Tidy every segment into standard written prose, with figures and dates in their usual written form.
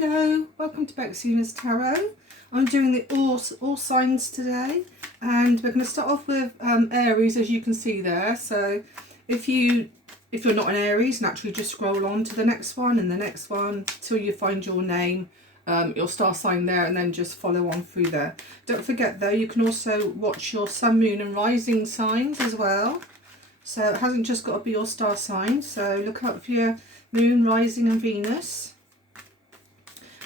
Hello, welcome to Bexuna's Tarot. I'm doing the all signs today, and we're going to start off with Aries, as you can see there. So if you're not an Aries, naturally just scroll on to the next one and the next one till you find your name, your star sign there, and then just follow on through there. Don't forget though, you can also watch your sun, moon and rising signs as well. So it hasn't just got to be your star sign, so look out for your moon, rising and Venus.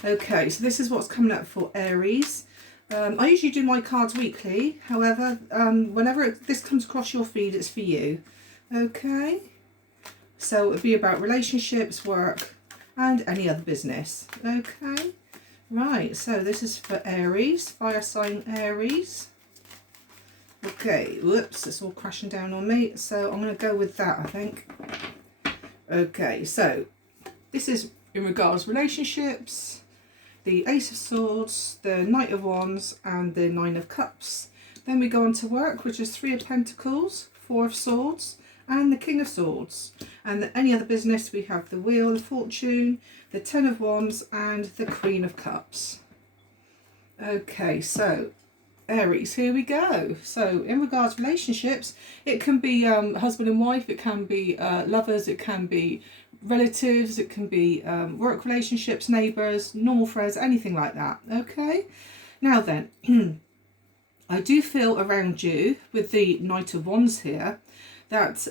Okay, so this is what's coming up for Aries. I usually do my cards weekly. However, whenever this comes across your feed, it's for you. Okay, so it'll be about relationships, work, and any other business. Okay, right, so this is for Aries, fire sign Aries. Okay, whoops, it's all crashing down on me. So I'm going to go with that, I think. Okay, so this is in regards to relationships. The Ace of Swords, the Knight of Wands and the Nine of Cups. Then we go on to work, which is Three of Pentacles, Four of Swords and the King of Swords. And any other business, we have the Wheel of Fortune, the Ten of Wands and the Queen of Cups. Okay, so Aries, here we go. So in regards to relationships, it can be husband and wife, it can be lovers, it can be relatives, it can be work relationships, neighbours, normal friends, anything like that. Okay, now then, I do feel around you with the Knight of Wands here that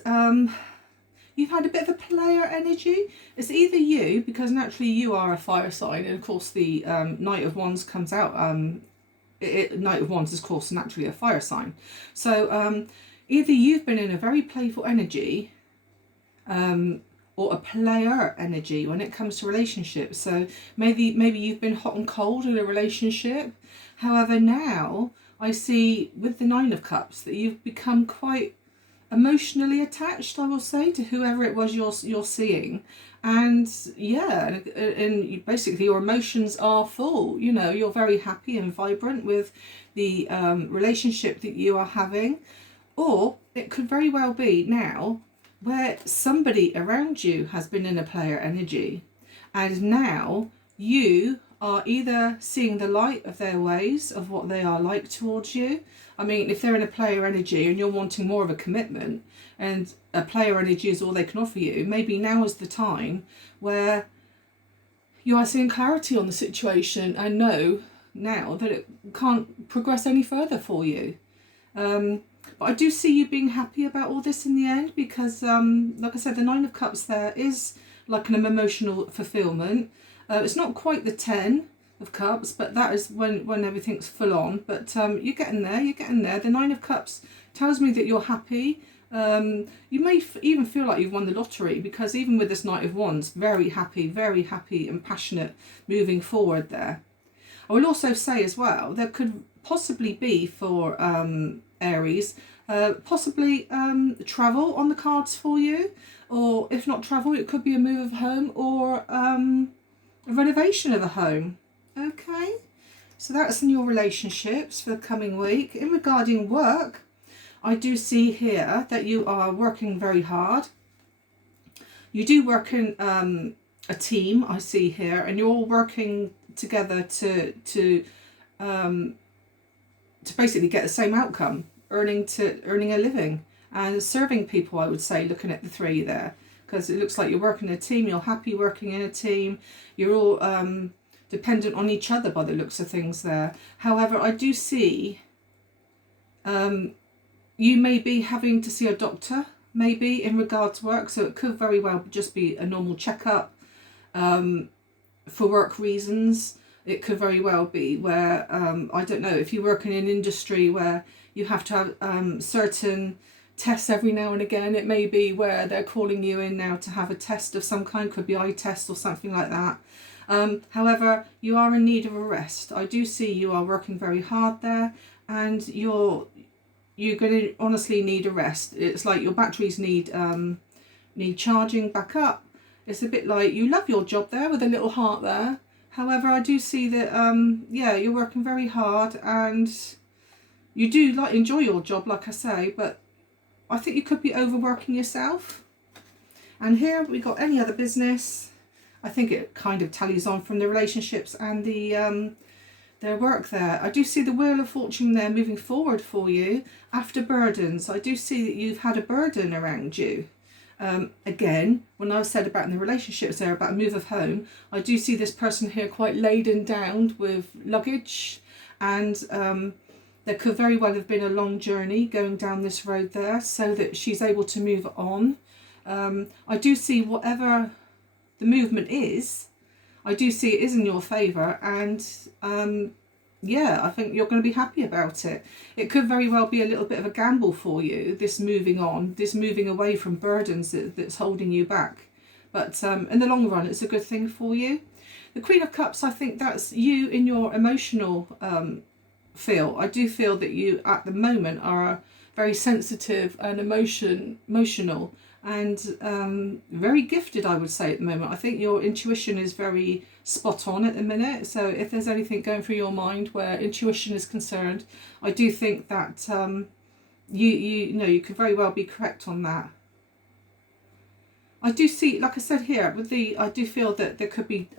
you've had a bit of a player energy. It's either you, because naturally you are a fire sign, and of course the Knight of Wands comes out. Knight of Wands is of course naturally a fire sign. So either you've been in a very playful energy, or a player energy when it comes to relationships. So maybe you've been hot and cold in a relationship. However, now I see with the Nine of Cups that you've become quite emotionally attached, I will say, to whoever it was you're seeing. And yeah, and basically your emotions are full. You know, you're very happy and vibrant with the relationship that you are having. Or it could very well be now where somebody around you has been in a player energy, and now you are either seeing the light of their ways, of what they are like towards you. I mean, if they're in a player energy and you're wanting more of a commitment, and a player energy is all they can offer you, maybe now is the time where you are seeing clarity on the situation and know now that it can't progress any further for you. But I do see you being happy about all this in the end, because like I said, the Nine of Cups there is like an emotional fulfillment. It's not quite the Ten of Cups, but that is when everything's full on. But you're getting there. The Nine of Cups tells me that you're happy. You may even feel like you've won the lottery, because even with this Knight of Wands, very happy and passionate moving forward there. I will also say as well, there could possibly be for Aries, possibly travel on the cards for you, or if not travel, it could be a move of home or a renovation of a home. Okay, so that's in your relationships for the coming week. In regarding work, I do see here that you are working very hard. You do work in a team, I see here, and you're all working together to basically get the same outcome, earning a living and serving people, I would say, looking at the three there, because it looks like you're working in a team, you're happy working in a team, you're all dependent on each other by the looks of things there. However, I do see you may be having to see a doctor, maybe in regard to work, so it could very well just be a normal checkup for work reasons. It could very well be where, I don't know, if you work in an industry where you have to have certain tests every now and again, it may be where they're calling you in now to have a test of some kind, could be eye test or something like that. However, you are in need of a rest. I do see you are working very hard there, and you're going to honestly need a rest. It's like your batteries need charging back up. It's a bit like you love your job there with a little heart there. However, I do see that, yeah, you're working very hard and you do enjoy your job, like I say, but I think you could be overworking yourself. And here we got any other business. I think it kind of tallies on from the relationships and the their work there. I do see the Wheel of Fortune there moving forward for you after burdens. I do see that you've had a burden around you. Again, when I said about in the relationships there about a move of home, I do see this person here quite laden down with luggage, and there could very well have been a long journey going down this road there so that she's able to move on. I do see whatever the movement is, I do see it is in your favour, and yeah, I think you're going to be happy about it. It could very well be a little bit of a gamble for you, this moving on, this moving away from burdens that's holding you back. But in the long run, it's a good thing for you. The Queen of Cups, I think that's you in your emotional feel. I do feel that you, at the moment, are very sensitive and emotional and very gifted, I would say, at the moment. I think your intuition is very spot on at the minute. So if there's anything going through your mind where intuition is concerned, I do think that you know, you could very well be correct on that. I do see, like I said here, with I do feel that there could be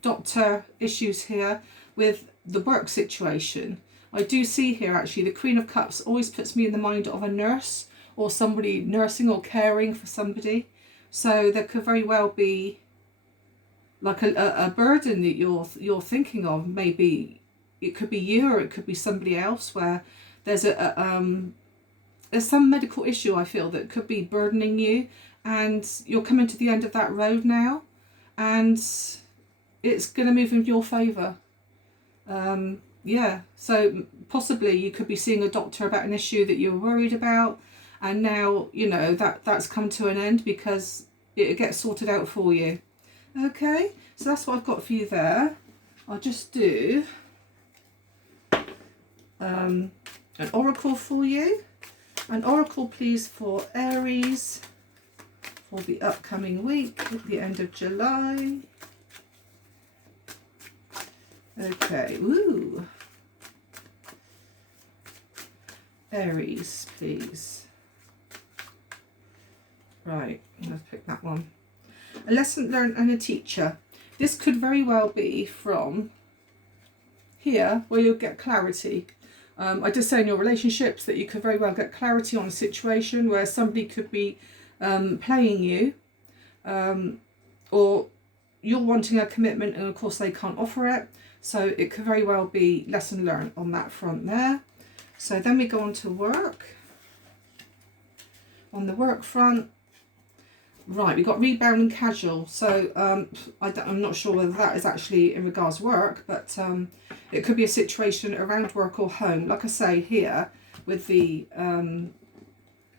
doctor issues here with the work situation. I do see here, actually, the Queen of Cups always puts me in the mind of a nurse or somebody nursing or caring for somebody. So there could very well be like a burden that you're thinking of. Maybe it could be you or it could be somebody else, where there's there's some medical issue, I feel, that could be burdening you, and you're coming to the end of that road now, and it's going to move in your favour. Yeah, so possibly you could be seeing a doctor about an issue that you're worried about, and now, you know, that's come to an end because it gets sorted out for you. Okay, so that's what I've got for you there. I'll just do an oracle for you. An oracle, please, for Aries for the upcoming week at the end of July. Okay, ooh. Aries, please. Right, let's pick that one. A lesson learned and a teacher. This could very well be from here, where you'll get clarity. I did say in your relationships that you could very well get clarity on a situation where somebody could be playing you, or you're wanting a commitment and of course they can't offer it. So it could very well be lesson learned on that front there. So then we go on to work. On the work front, right, we've got rebound and casual. So I'm not sure whether that is actually in regards to work, but it could be a situation around work or home. Like I say here, with the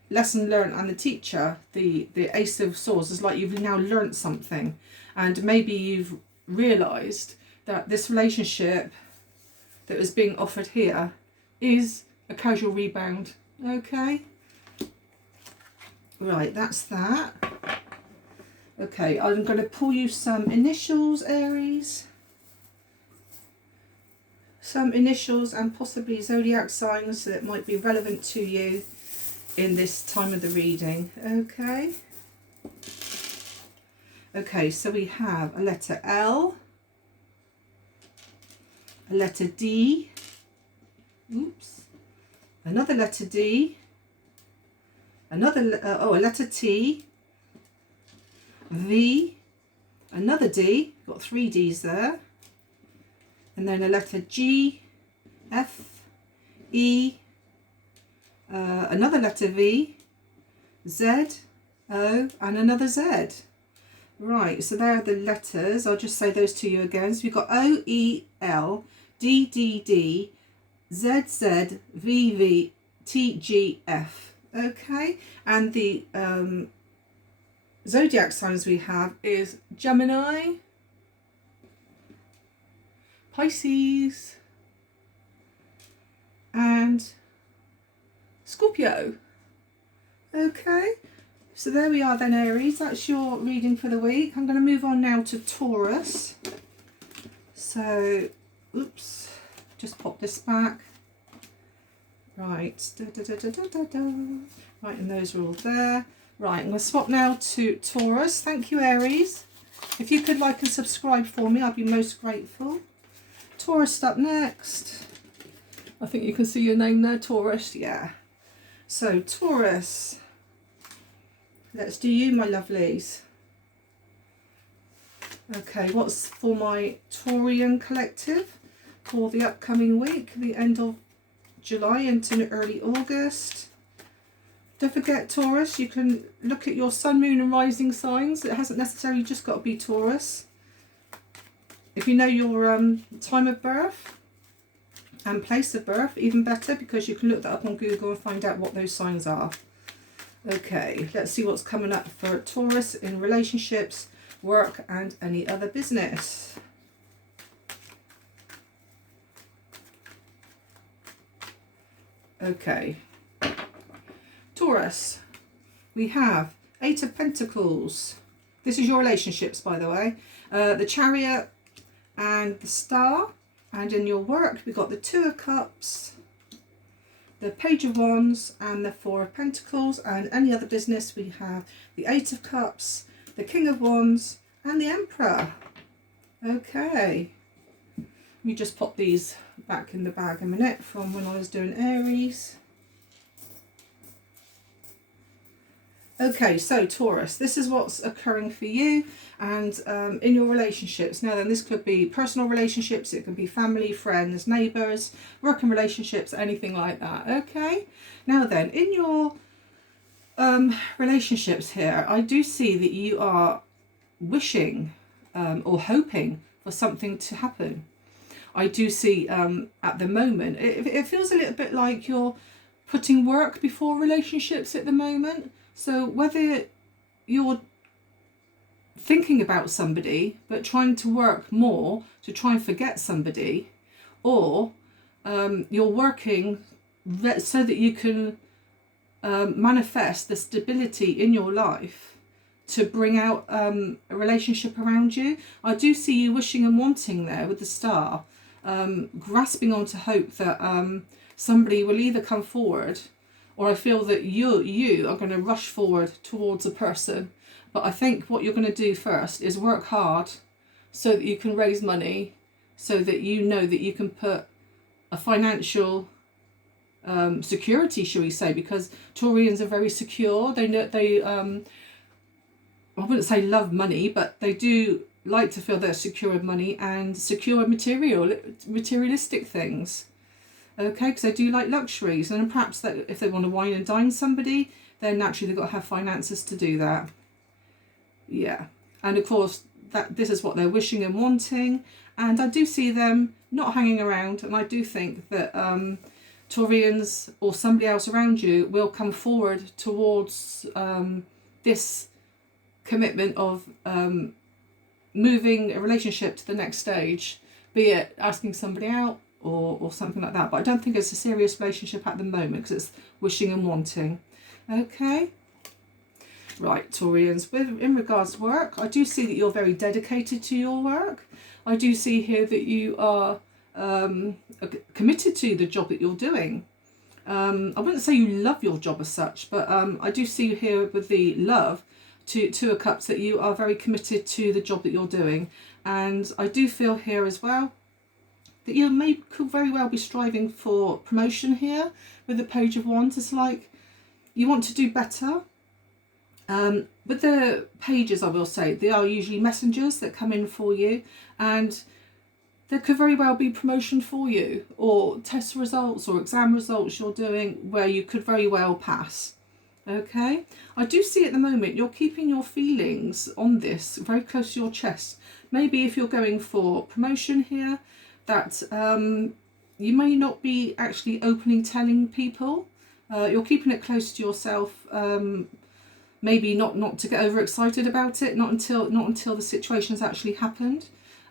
lesson learned and the teacher, the Ace of Swords is like you've now learnt something, and maybe you've realised that this relationship that is being offered here is a casual rebound. Okay, right, that's that. Okay, I'm going to pull you some initials, Aries. Some initials and possibly zodiac signs that might be relevant to you in this time of the reading. Okay. Okay, so we have a letter L, a letter D, oops, another letter D, another, a letter T, V, another D, got 3 Ds there, and then a letter G, F, E, another letter V, Z, O, and another Z. Right, so there are the letters. I'll just say those to you again. So we've got O, E, L, D, D, D, Z, Z, V, V, T, G, F. Okay, and the zodiac signs we have is Gemini, Pisces, and Scorpio. Okay, so there we are then, Aries. That's your reading for the week. I'm going to move on now to Taurus. So, oops, just pop this back. Right, right, and those are all there. Right, I'm going to swap now to Taurus. Thank you, Aries. If you could like and subscribe for me, I'd be most grateful. Taurus up next. I think you can see your name there, Taurus. Yeah. So Taurus, let's do you, my lovelies. Okay, what's for my Taurian collective for the upcoming week, the end of July into early August? Don't forget, Taurus, you can look at your sun, moon and rising signs. It hasn't necessarily just got to be Taurus. If you know your time of birth and place of birth, even better, because you can look that up on Google and find out what those signs are. Okay, let's see what's coming up for Taurus in relationships, work and any other business. Okay, Taurus, we have 8 of Pentacles. This is your relationships, by the way. The Chariot and the Star. And in your work, we've got the 2 of Cups, the Page of Wands and the 4 of Pentacles. And any other business, we have the 8 of Cups, the King of Wands and the Emperor. Okay. Let me just pop these back in the bag a minute from when I was doing Aries. Okay, so Taurus, this is what's occurring for you and in your relationships. Now then, this could be personal relationships, it can be family, friends, neighbours, working relationships, anything like that. Okay, now then, in your relationships here, I do see that you are wishing or hoping for something to happen. I do see at the moment, it feels a little bit like you're putting work before relationships at the moment. So whether you're thinking about somebody but trying to work more to try and forget somebody, or you're working so that you can manifest the stability in your life to bring out a relationship around you. I do see you wishing and wanting there with the Star, grasping onto hope that somebody will either come forward, or I feel that you are going to rush forward towards a person. But I think what you're going to do first is work hard so that you can raise money, so that you know that you can put a financial security, shall we say, because Taurians are very secure. They know, I wouldn't say love money, but they do like to feel they're secure with money and secure materialistic things. Okay, because they do like luxuries, and perhaps that if they want to wine and dine somebody, then naturally they've got to have finances to do that. Yeah, and of course that this is what they're wishing and wanting, and I do see them not hanging around, and I do think that Taurians or somebody else around you will come forward towards this commitment of moving a relationship to the next stage, be it asking somebody out or something like that. But I don't think it's a serious relationship at the moment, because it's wishing and wanting. Okay. Right, Taurians, in regards to work, I do see that you're very dedicated to your work. I do see here that you are committed to the job that you're doing. I wouldn't say you love your job as such, but I do see here with the love, Two of Cups, that you are very committed to the job that you're doing. And I do feel here as well that you could very well be striving for promotion here with the Page of Wands. It's like you want to do better. With the pages, I will say, they are usually messengers that come in for you, and there could very well be promotion for you, or test results or exam results you're doing where you could very well pass. Okay, I do see at the moment you're keeping your feelings on this very close to your chest. Maybe if you're going for promotion here, that you may not be actually openly telling people. You're keeping it close to yourself. Maybe not to get overexcited about it. Not until the situation's actually happened.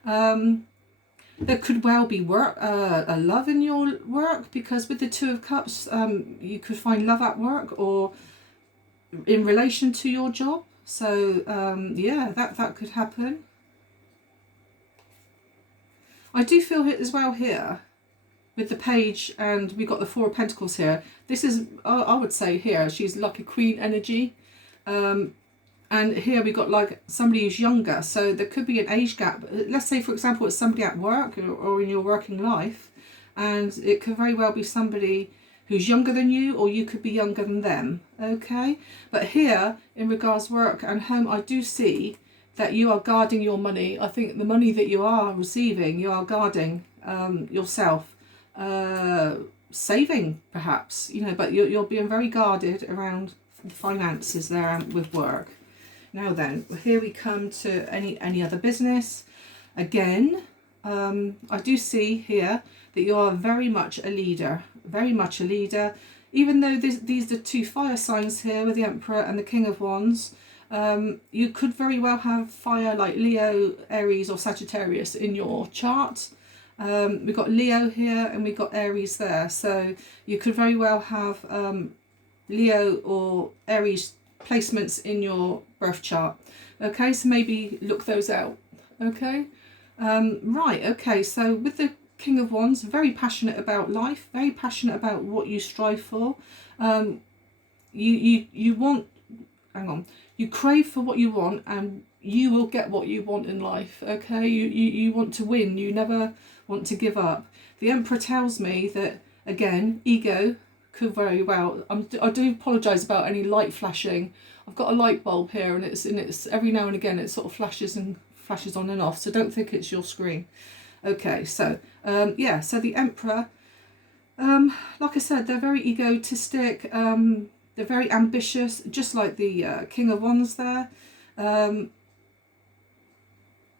There could well be a love in your work, because with the Two of Cups, you could find love at work or in relation to your job. So yeah, that could happen. I do feel it as well here with the Page, and we've got the Four of Pentacles here. This is, I would say here, she's like a queen energy. And And here we got like somebody who's younger, so there could be an age gap. Let's say, for example, it's somebody at work or in your working life, and it could very well be somebody who's younger than you, or you could be younger than them, okay? But here, in regards work and home, I do see that you are guarding your money. I think the money that you are receiving, you are guarding yourself, saving perhaps, you know, but you're being very guarded around the finances there with work. Now then, here we come to any other business. Again, I do see here that you are very much a leader, very much a leader. Even though these are two fire signs here with the Emperor and the King of Wands, you could very well have fire like Leo, Aries or Sagittarius in your chart. We've got Leo here and we've got Aries there. So you could very well have Leo or Aries placements in your birth chart. Okay, so maybe look those out. Okay, right, okay, so with the King of Wands, very passionate about life, very passionate about what you strive for. You want, hang on, you crave for what you want and you will get what you want in life. Okay, you want to win, you never want to give up. The Emperor tells me that, again, ego could very well, I do apologise about any light flashing. I've got a light bulb here and it's every now and again it sort of flashes on and off, so don't think it's your screen. Okay, so yeah, so the Emperor, like I said, they're very egotistic, they're very ambitious, just like the King of Wands there.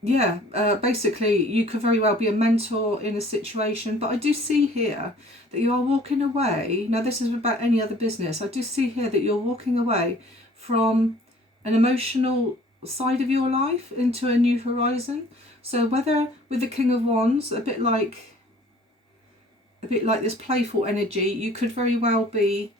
Yeah, basically you could very well be a mentor in a situation, but I do see here that you are walking away. Now this is about any other business. I do see here that you're walking away from an emotional side of your life into a new horizon. So whether with the King of Wands, a bit like this playful energy, you could very well be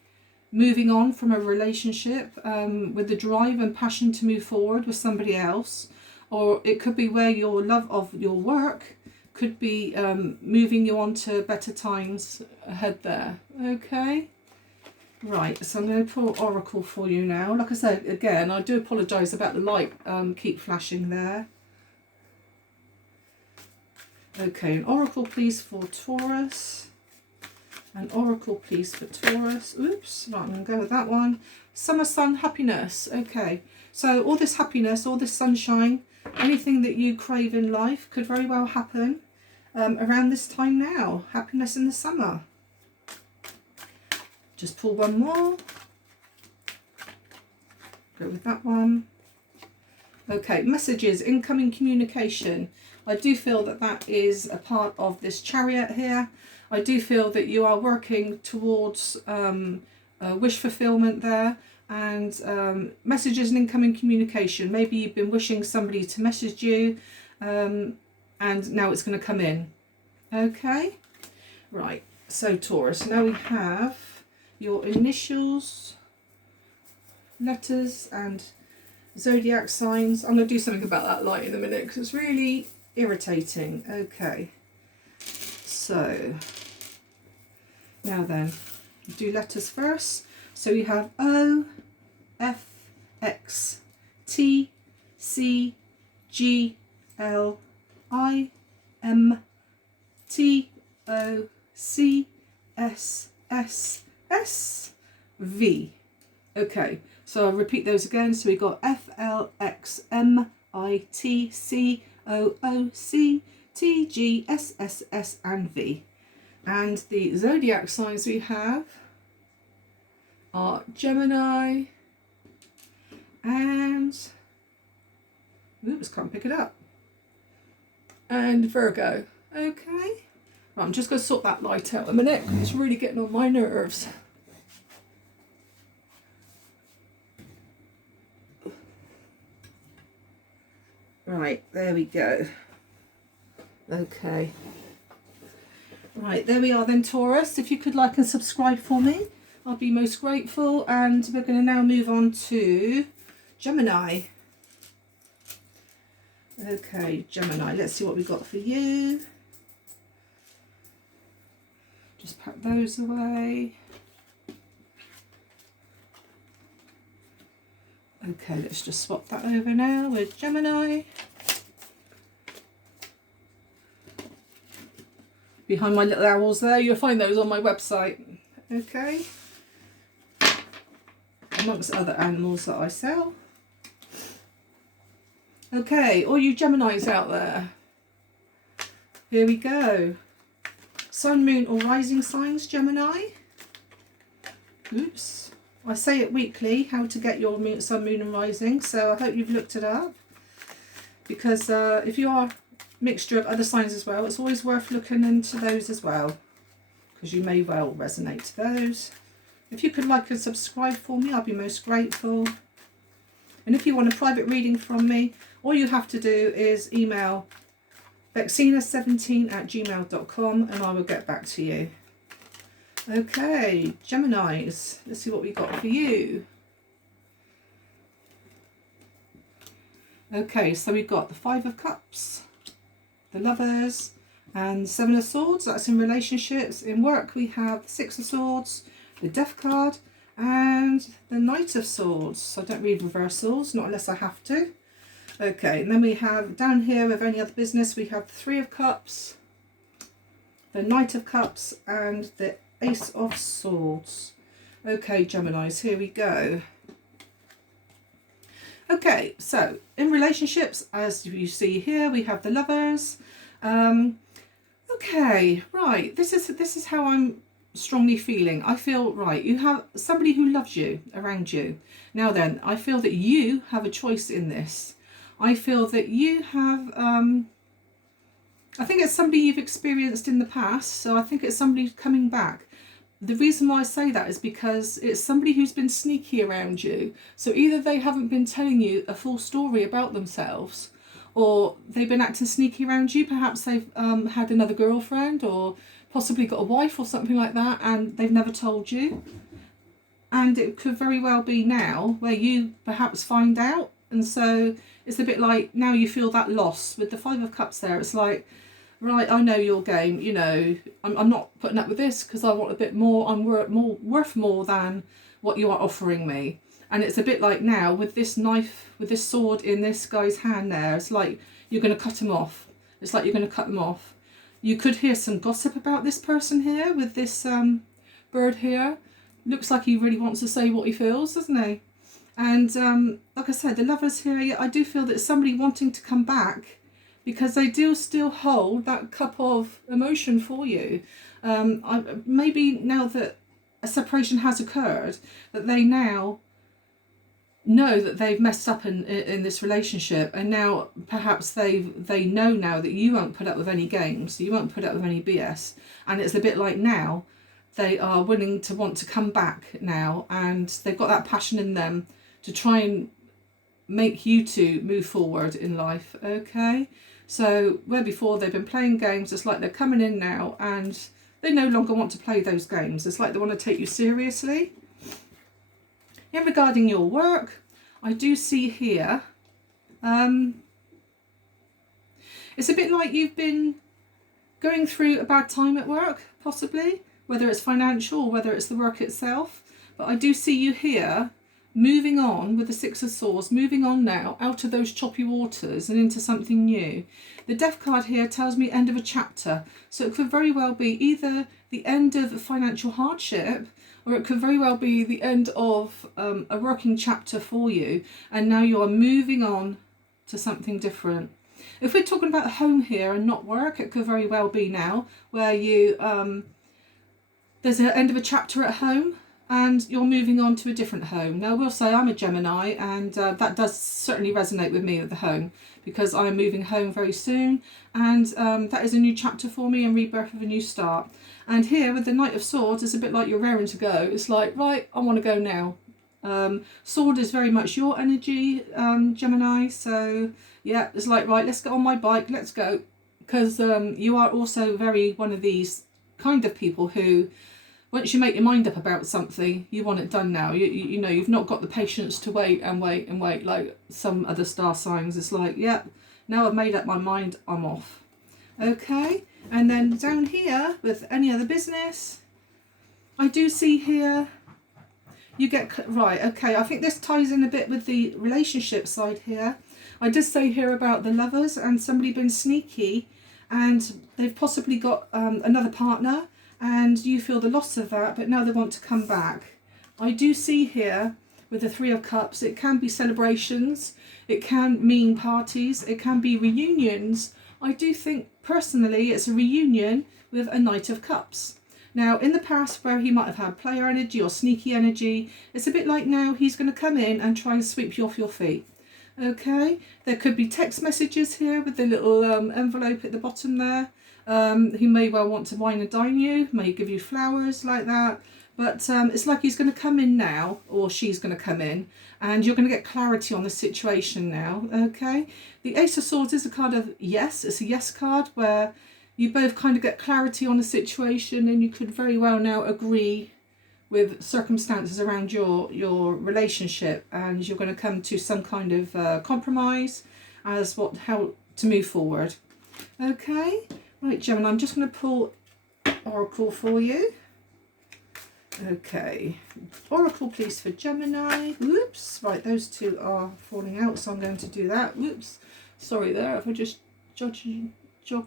moving on from a relationship with the drive and passion to move forward with somebody else. Or it could be where your love of your work could be moving you on to better times ahead there. Okay? Right, so I'm going to pull Oracle for you now. Like I said, again, I do apologise about the light keep flashing there. Okay, an Oracle please for Taurus. An Oracle please for Taurus. Oops, right, I'm going to go with that one. Summer sun, happiness. Okay, so all this happiness, all this sunshine, anything that you crave in life could very well happen around this time now. Happiness in the summer. Just pull one more. Go with that one. Okay, messages, incoming communication. I do feel that that is a part of this Chariot here. I do feel that you are working towards wish fulfillment there. And messages and incoming communication. Maybe you've been wishing somebody to message you and now it's going to come in. Okay, right, so Taurus, now we have your initials, letters and zodiac signs. I'm going to do something about that light in a minute because it's really irritating. Okay, so now then, do letters first. So we have O, F, X, T, C, G, L, I, M, T, O, C, S, S, S, V. Okay, so I'll repeat those again. So we got F, L, X, M, I, T, C, O, O, C, T, G, S, S, S, and V. And the zodiac signs we have are Gemini and, oops, can't pick it up, and Virgo. Okay, right, I'm just going to sort that light out a minute. It's really getting on my nerves. Right, there we go. Okay. Right, there we are then, Taurus. If you could like and subscribe for me, I'll be most grateful. And we're going to now move on to Gemini. Okay, Gemini, let's see what we've got for you. Just pack those away. Okay, let's just swap that over now with Gemini. Behind my little owls there, you'll find those on my website. Okay. Amongst other animals that I sell. Okay, all you Geminis out there. Here we go. Sun, moon or rising signs, Gemini. Oops. I say it weekly, how to get your sun, moon and rising. So I hope you've looked it up. Because if you are a mixture of other signs as well, it's always worth looking into those as well. Because you may well resonate to those. If you could like and subscribe for me, I'll be most grateful. And if you want a private reading from me, all you have to do is email vexina17@gmail.com and I will get back to you. Okay, Geminis, let's see what we got for you. Okay, so we've got the Five of Cups, the Lovers, and Seven of Swords. That's in relationships. In work, we have the Six of Swords, the Death card, and the Knight of Swords. I don't read reversals, not unless I have to. Okay, and then we have down here with any other business, we have the Three of Cups, the Knight of Cups, and the Ace of Swords. Okay, Geminis, here we go. Okay, so in relationships, as you see here, we have the Lovers. Okay, right, this is how I'm strongly feeling. I feel, right, you have somebody who loves you around you. Now then, I feel that you have a choice in this. I feel that you have, I think it's somebody you've experienced in the past, so I think it's somebody coming back. The reason why I say that is because it's somebody who's been sneaky around you. So either they haven't been telling you a full story about themselves, or they've been acting sneaky around you. Perhaps they've had another girlfriend, or possibly got a wife or something like that, and they've never told you. And it could very well be now where you perhaps find out. And so it's a bit like now you feel that loss. With the Five of Cups there, it's like, right, I know your game, you know, I'm not putting up with this because I want a bit more, I'm worth more than what you are offering me. And it's a bit like now with this knife, with this sword in this guy's hand there, it's like you're going to cut him off. It's like you're going to cut them off. You could hear some gossip about this person here with this bird here. Looks like he really wants to say what he feels, doesn't he? And like I said, the Lovers here, I do feel that somebody wanting to come back, because they do still hold that cup of emotion for you. Maybe now that a separation has occurred, that they now know that they've messed up in this relationship, and now perhaps they know now that you won't put up with any games, you won't put up with any BS, and it's a bit like now they are willing to want to come back now, and they've got that passion in them to try and make you two move forward in life. Okay, so where before they've been playing games, it's like they're coming in now and they no longer want to play those games. It's like they want to take you seriously. In regarding your work, I do see here, it's a bit like you've been going through a bad time at work, possibly, whether it's financial or whether it's the work itself. But I do see you here moving on with the Six of Swords, moving on now out of those choppy waters and into something new. The Death card here tells me end of a chapter. So it could very well be either the end of financial hardship, or it could very well be the end of a working chapter for you, and now you are moving on to something different. If we're talking about home here and not work, it could very well be now where you there's an end of a chapter at home and you're moving on to a different home. Now I will say I'm a Gemini, and that does certainly resonate with me at the home, because I'm moving home very soon, and that is a new chapter for me and rebirth of a new start. And here with the Knight of Swords, it's a bit like you're raring to go. It's like, right, I want to go now. Sword is very much your energy, Gemini. So yeah, it's like, right, let's get on my bike, let's go. Because you are also very one of these kind of people who, once you make your mind up about something, you want it done now. You know, you've not got the patience to wait and wait and wait like some other star signs. It's like, yeah, now I've made up my mind, I'm off. Okay, and then down here with any other business, I do see here You get, right, okay, I think this ties in a bit with the relationship side here. I did say here about the lovers and somebody been sneaky and they've possibly got another partner and you feel the loss of that, but now they want to come back. I do see here with the Three of Cups, it can be celebrations, it can mean parties, it can be reunions. I do think personally it's a reunion with a Knight of Cups. Now, in the past where he might have had player energy or sneaky energy, it's a bit like now he's going to come in and try and sweep you off your feet. Okay, there could be text messages here with the little envelope at the bottom there. He may well want to wine and dine you, may give you flowers like that. But it's like he's going to come in now, or she's going to come in, and you're going to get clarity on the situation now, okay? The Ace of Swords is a card of yes. It's a yes card where you both kind of get clarity on the situation and you could very well now agree with circumstances around your relationship, and you're going to come to some kind of compromise as how to move forward. Okay, right, Gemini, I'm just going to pull Oracle for you. Okay, Oracle please for Gemini. Whoops, right, those two are falling out, so I'm going to do that. Whoops, sorry there, if I just jog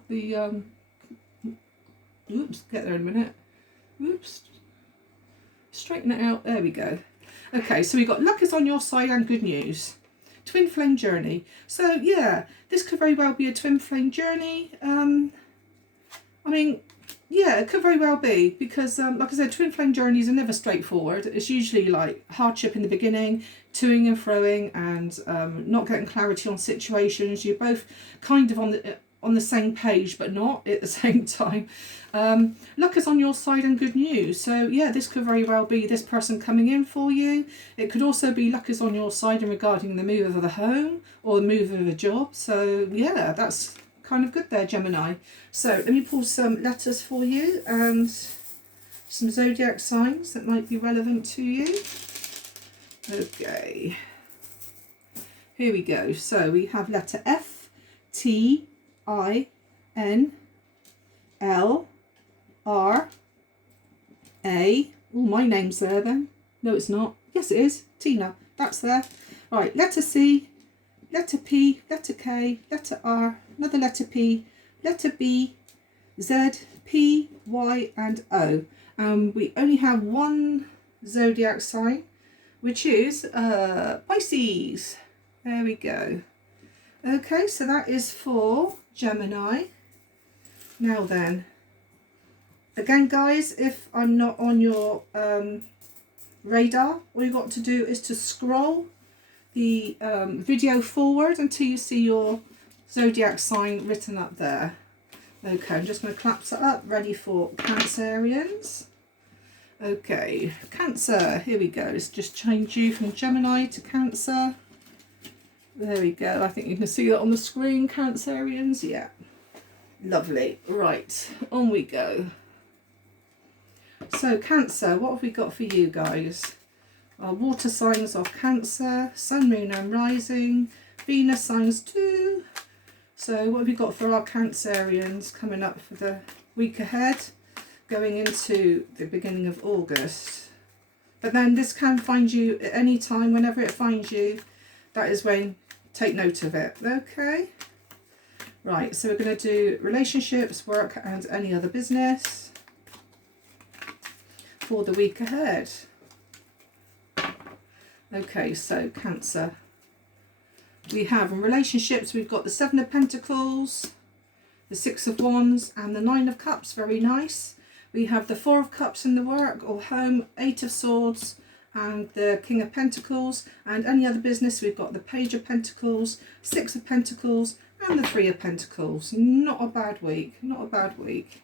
the whoops, get there in a minute. Whoops, straighten it out, there we go. Okay, so we got luck is on your side and good news. Twin flame journey. So yeah, this could very well be a twin flame journey. I mean, yeah, it could very well be because, like I said, twin flame journeys are never straightforward. It's usually like hardship in the beginning, toing and froing, and not getting clarity on situations. You're both kind of on the same page, but not at the same time. Luck is on your side and good news. So yeah, this could very well be this person coming in for you. It could also be luck is on your side in regarding the move of the home or the move of a job. So yeah, that's kind of good there, Gemini. So let me pull some letters for you and some zodiac signs that might be relevant to you. Okay, here we go. So we have letter F, T, I, N, L, R, A. Oh, my name's there then. No, it's not. Yes, it is. Tina. That's there. Right, letter C, letter P, letter K, letter R, another letter P, letter B, Z, P, Y, and O. We only have one zodiac sign, which is Pisces. There we go. Okay, so that is for Gemini. Now then, again guys, if I'm not on your radar, all you've got to do is to scroll the video forward until you see your zodiac sign written up there. Okay, I'm just going to collapse it up, ready for Cancerians. Okay, Cancer, here we go. Let's just change you from Gemini to Cancer. There we go. I think you can see that on the screen, Cancerians. Yeah, lovely. Right, on we go. So Cancer, what have we got for you guys? Our water signs of Cancer, Sun, Moon and Rising, Venus signs too. So what have we got for our Cancerians coming up for the week ahead, going into the beginning of August? But then this can find you at any time, whenever it finds you. That is when, take note of it. Okay. Right, so we're going to do relationships, work and any other business for the week ahead. Okay, so Cancer. We have in relationships, we've got the Seven of Pentacles, the Six of Wands and the Nine of Cups, very nice. We have the Four of Cups in the work or home, Eight of Swords and the King of Pentacles, and any other business we've got the Page of Pentacles, Six of Pentacles and the Three of Pentacles. Not a bad week, not a bad week.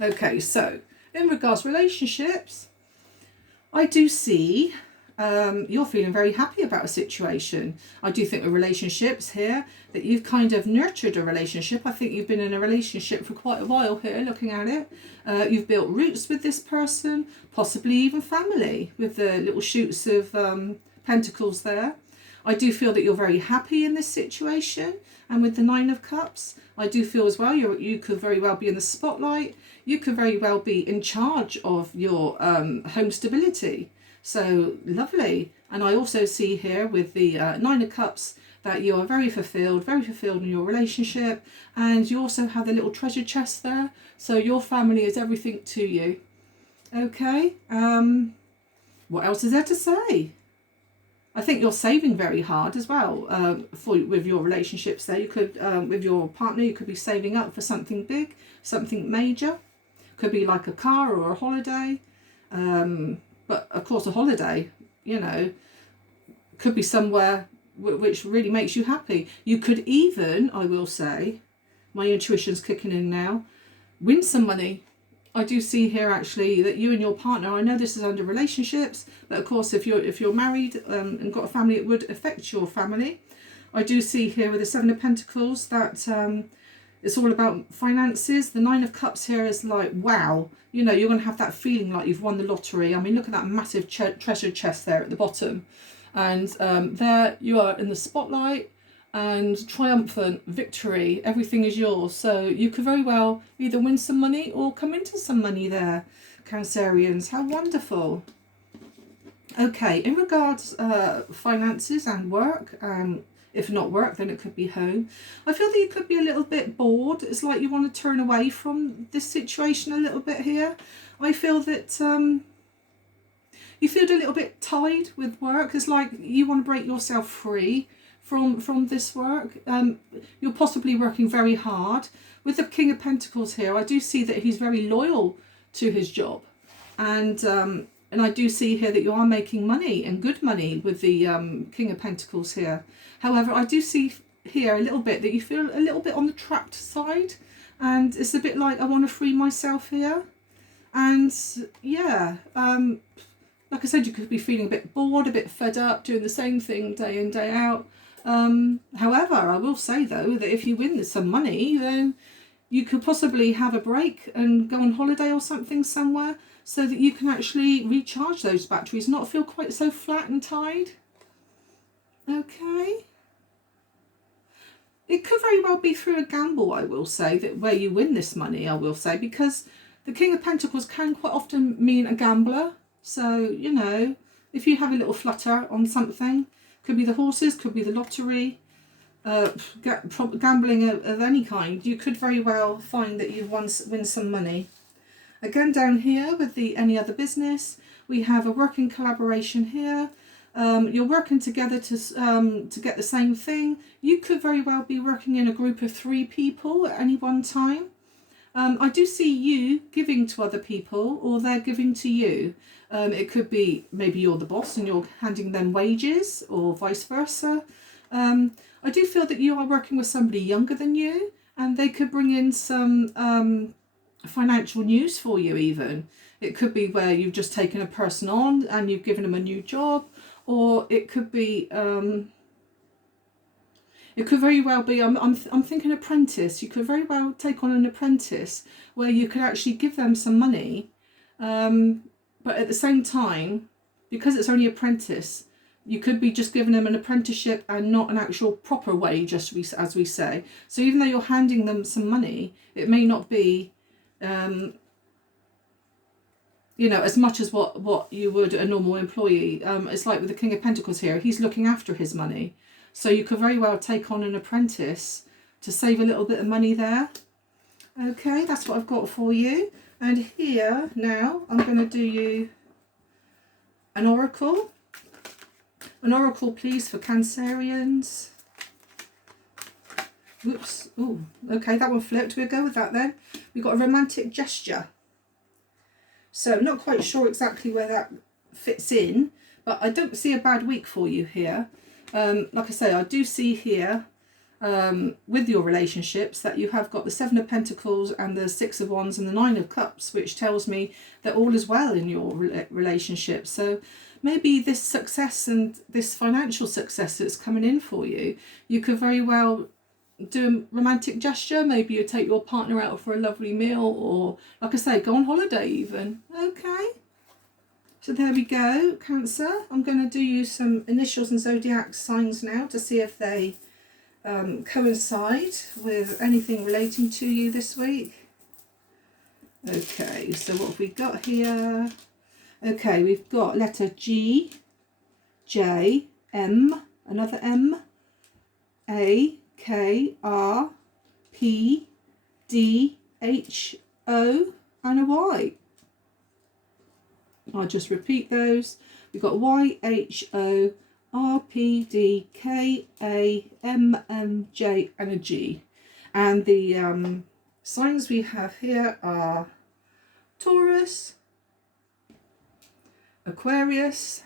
Okay, so in regards to relationships, I do see you're feeling very happy about a situation. I do think with relationships here that you've kind of nurtured a relationship. I think you've been in a relationship for quite a while here, looking at it. You've built roots with this person, possibly even family with the little shoots of pentacles there. I do feel that you're very happy in this situation, and with the Nine of Cups, I do feel as well you could very well be in the spotlight. You could very well be in charge of your home stability. So lovely. And I also see here with the Nine of Cups that you are very fulfilled in your relationship, and you also have the little treasure chest there. So your family is everything to you. Okay. What else is there to say? I think you're saving very hard as well with your relationships there. You could, with your partner, you could be saving up for something big, something major. Could be like a car or a holiday. But of course, a holiday, you know, could be somewhere which really makes you happy. You could even, I will say, my intuition's kicking in now, win some money. I do see here actually that you and your partner, I know this is under relationships, but of course if you're married and got a family, it would affect your family. I do see here with the Seven of Pentacles that it's all about finances. The Nine of Cups here is like, wow, you know, you're going to have that feeling like you've won the lottery. I mean, look at that massive treasure chest there at the bottom. And there you are in the spotlight, and triumphant victory, everything is yours. So you could very well either win some money or come into some money there, Cancerians. How wonderful. Okay, in regards finances and work, if not work, then it could be home. I feel that you could be a little bit bored. It's like you want to turn away from this situation a little bit here. I feel that you feel a little bit tied with work. It's like you want to break yourself free from this work. You're possibly working very hard. With the King of Pentacles here, I do see that he's very loyal to his job, and I do see here that you are making money, and good money, with the King of Pentacles here. However, I do see here a little bit that you feel a little bit on the trapped side, and it's a bit like, I want to free myself here. And yeah, like I said, you could be feeling a bit bored, a bit fed up, doing the same thing day in, day out. However, I will say though that if you win some money, then you could possibly have a break and go on holiday or something somewhere, so that you can actually recharge those batteries, not feel quite so flat and tired. Okay. It could very well be through a gamble, I will say, that where you win this money, I will say, because the King of Pentacles can quite often mean a gambler. So, you know, if you have a little flutter on something, could be the horses, could be the lottery, gambling of any kind, you could very well find that you win some money. Again, down here with the any other business, we have a working collaboration here. You're working together to get the same thing. You could very well be working in a group of 3 people at any one time. I do see you giving to other people, or they're giving to you. It could be maybe you're the boss and you're handing them wages, or vice versa. I do feel that you are working with somebody younger than you, and they could bring in some financial news for you even. It could be where you've just taken a person on and you've given them a new job, or it could be it could very well be, I'm thinking apprentice. You could very well take on an apprentice where you could actually give them some money, but at the same time, because it's only apprentice, you could be just giving them an apprenticeship and not an actual proper wage, as we say. So even though you're handing them some money, it may not be, you know, as much as what you would a normal employee. It's like with the King of Pentacles here, he's looking after his money. So you could very well take on an apprentice to save a little bit of money there. Okay, that's what I've got for you. And here, now, I'm going to do you an oracle. An oracle, please, for Cancerians. Whoops. Ooh, okay, that one flipped. We'll go with that then. We've got a romantic gesture. So I'm not quite sure exactly where that fits in, but I don't see a bad week for you here. Like I say, I do see here with your relationships that you have got the Seven of Pentacles and the Six of Wands and the Nine of Cups, which tells me that all is well in your relationship. So maybe this success and this financial success that's coming in for you, you could very well do a romantic gesture. Maybe you take your partner out for a lovely meal, or like I say, go on holiday even. Okay. So there we go, Cancer. I'm going to do you some initials and zodiac signs now to see if they coincide with anything relating to you this week. Okay, so what have we got here? Okay, we've got letter G, J, M, another M, A, K, R, P, D, H, O, and a Y. I'll just repeat those. We've got Y, H, O, R, P, D, K, A, M, M, J, and a G. And the signs we have here are Taurus, Aquarius.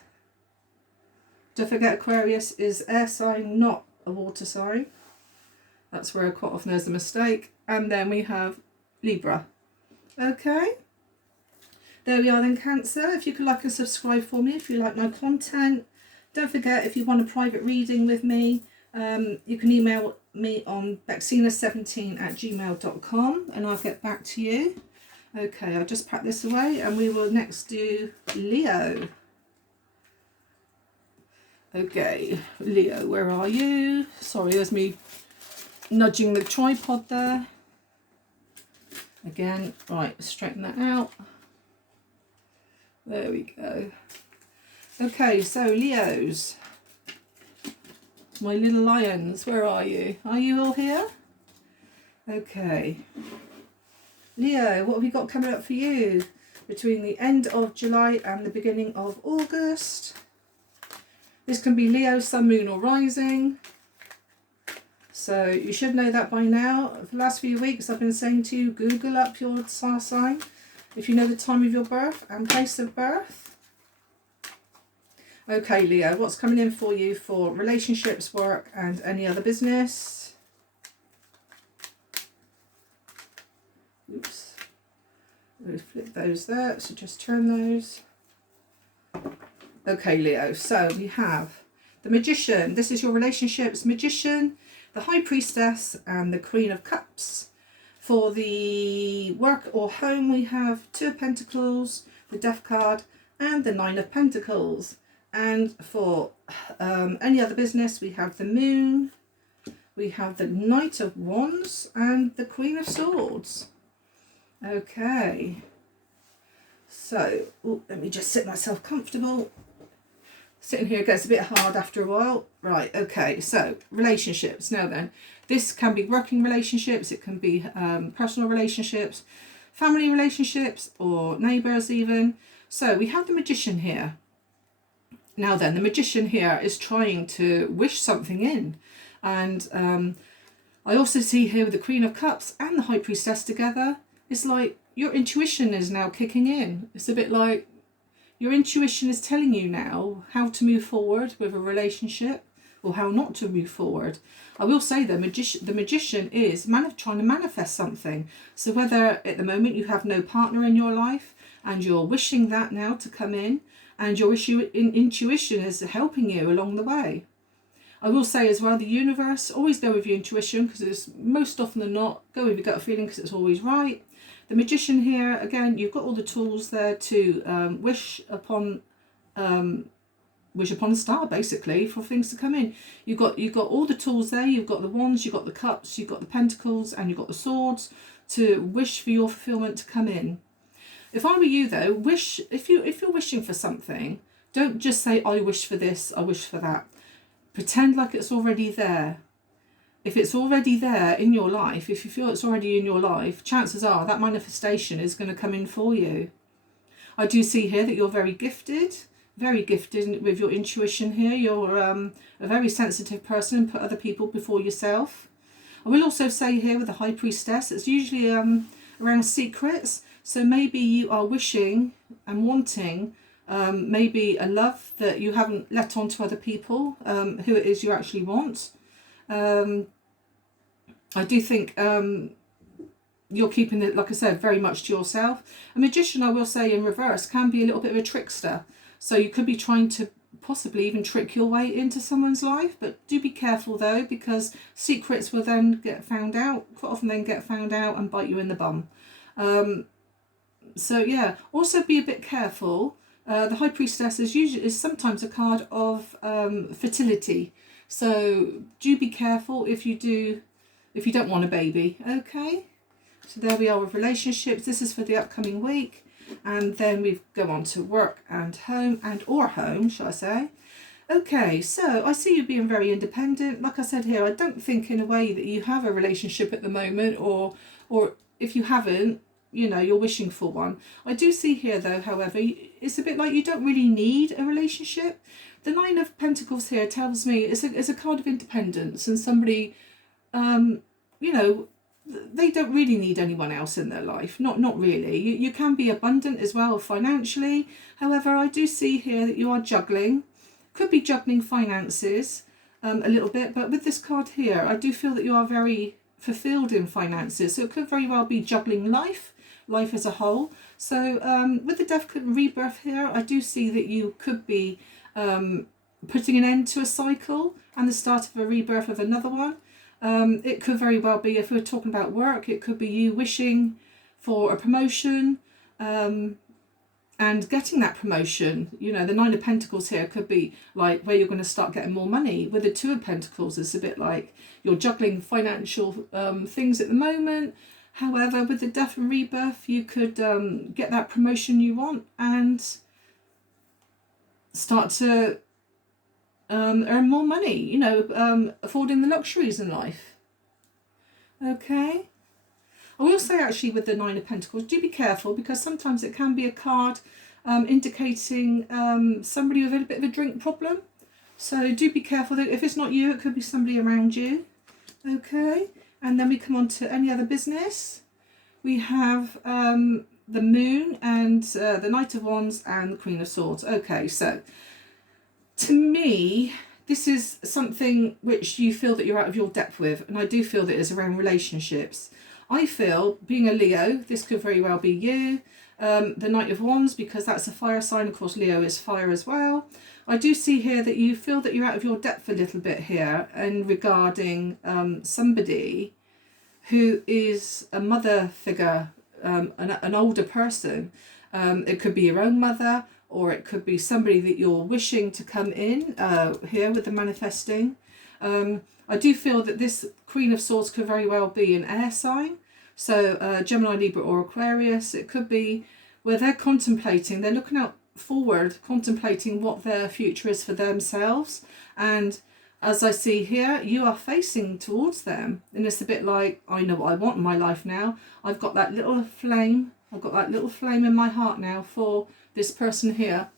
Don't forget, Aquarius is air sign, not a water sign. That's where quite often there's a mistake. And then we have Libra. Okay. There we are then, Cancer. If you could like and subscribe for me if you like my content. Don't forget, if you want a private reading with me, you can email me on bexina17@gmail.com and I'll get back to you. Okay, I'll just pack this away and we will next do Leo. Okay, Leo, where are you? Sorry, there's me nudging the tripod there. Again, right, straighten that out. There we go. Okay, so Leos, my little lions, where are you? Are you all here? Okay. Leo, what have we got coming up for you between the end of July and the beginning of August? This can be Leo, Sun, Moon or Rising. So you should know that by now. For the last few weeks I've been saying to you, Google up your star sign if you know the time of your birth and place of birth. Okay, Leo, what's coming in for you for relationships, work and any other business? Oops. Let's flip those there, so just turn those. Okay, Leo, so we have the Magician. This is your relationships, Magician, the High Priestess and the Queen of Cups. For the work or home, we have Two of Pentacles, the Death card, and the Nine of Pentacles. And for any other business, we have the Moon, we have the Knight of Wands, and the Queen of Swords. Okay. So, let me just sit myself comfortable. Sitting here gets a bit hard after a while. Right, okay, so relationships. Now then, this can be working relationships, it can be personal relationships, family relationships, or neighbours even. So we have the Magician here. Now then, the Magician here is trying to wish something in. And I also see here with the Queen of Cups and the High Priestess together, it's like your intuition is now kicking in. It's a bit like your intuition is telling you now how to move forward with a relationship or how not to move forward. I will say the magician is trying to manifest something. So whether at the moment you have no partner in your life and you're wishing that now to come in, and your intuition is helping you along the way. I will say as well, the universe, always go with your intuition because it's most often than not, go with your gut feeling because it's always right. The Magician here, again, you've got all the tools there to wish upon a star, basically, for things to come in. You've got all the tools there. You've got the wands, you've got the cups, you've got the pentacles, and you've got the swords to wish for your fulfillment to come in. If I were you though, wish, if you're wishing for something, don't just say, I wish for this, I wish for that. Pretend like it's already there. If it's already there in your life, if you feel it's already in your life, chances are that manifestation is going to come in for you. I do see here that you're very gifted with your intuition here. You're a very sensitive person and put other people before yourself. I will also say here with the High Priestess, it's usually around secrets. So maybe you are wishing and wanting maybe a love that you haven't let on to other people, who it is you actually want. I do think you're keeping it, like I said, very much to yourself. A magician, I will say, in reverse, can be a little bit of a trickster. So you could be trying to possibly even trick your way into someone's life. But do be careful, though, because secrets will then get found out, quite often then get found out and bite you in the bum. So yeah, also be a bit careful. The High Priestess is sometimes a card of fertility. So do be careful if you don't want a baby. Okay. So there we are with relationships. This is for the upcoming week. and then we go on to work and home, and or home, shall I say. Okay, so I see you being very independent. Like I said here, I don't think in a way that you have a relationship at the moment, or if you haven't, you know, you're wishing for one. I do see here though, however, it's a bit like you don't really need a relationship. The Nine of Pentacles here tells me it's a card of independence, and somebody, you know, they don't really need anyone else in their life. Not really. You can be abundant as well financially. However, I do see here that you are juggling. Could be juggling finances a little bit, but with this card here, I do feel that you are very fulfilled in finances. So it could very well be juggling life as a whole. So with the Death and Rebirth here, I do see that you could be putting an end to a cycle and the start of a rebirth of another one. It could very well be, if we're talking about work, it could be you wishing for a promotion and getting that promotion. You know, the Nine of Pentacles here could be like where you're going to start getting more money. With the Two of Pentacles, it's a bit like you're juggling financial things at the moment. However, with the Death and Rebirth, you could get that promotion you want and start to earn more money, you know, affording the luxuries in life. Okay. I will say actually with the Nine of Pentacles, do be careful, because sometimes it can be a card indicating somebody with a bit of a drink problem. So do be careful that if it's not you, it could be somebody around you. Okay. And then we come on to any other business. We have the Moon and the Knight of Wands and the Queen of Swords. Okay, so to me, this is something which you feel that you're out of your depth with, and I do feel that it's around relationships. I feel, being a Leo, this could very well be you. The Knight of Wands, because that's a fire sign. Of course, Leo is fire as well. I do see here that you feel that you're out of your depth a little bit here, and regarding somebody who is a mother figure, an older person. It could be your own mother, or it could be somebody that you're wishing to come in here with the manifesting. I do feel that this Queen of Swords could very well be an air sign. So Gemini, Libra or Aquarius. It could be where they're contemplating, they're looking out forward, contemplating what their future is for themselves. And as I see here, you are facing towards them. And it's a bit like, I know what I want in my life now. I've got that little flame. I've got that little flame in my heart now for this person here.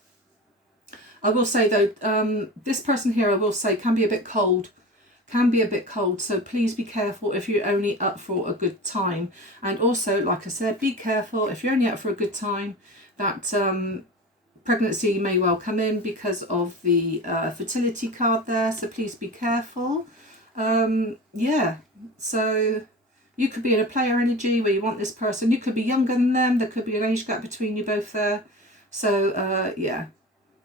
I will say though, this person here, I will say, can be a bit cold. So please be careful if you're only up for a good time. And also, like I said, be careful if you're only up for a good time, that pregnancy may well come in because of the fertility card there. So please be careful. Yeah, so you could be in a player energy where you want this person. You could be younger than them. There could be an age gap between you both there. So yeah.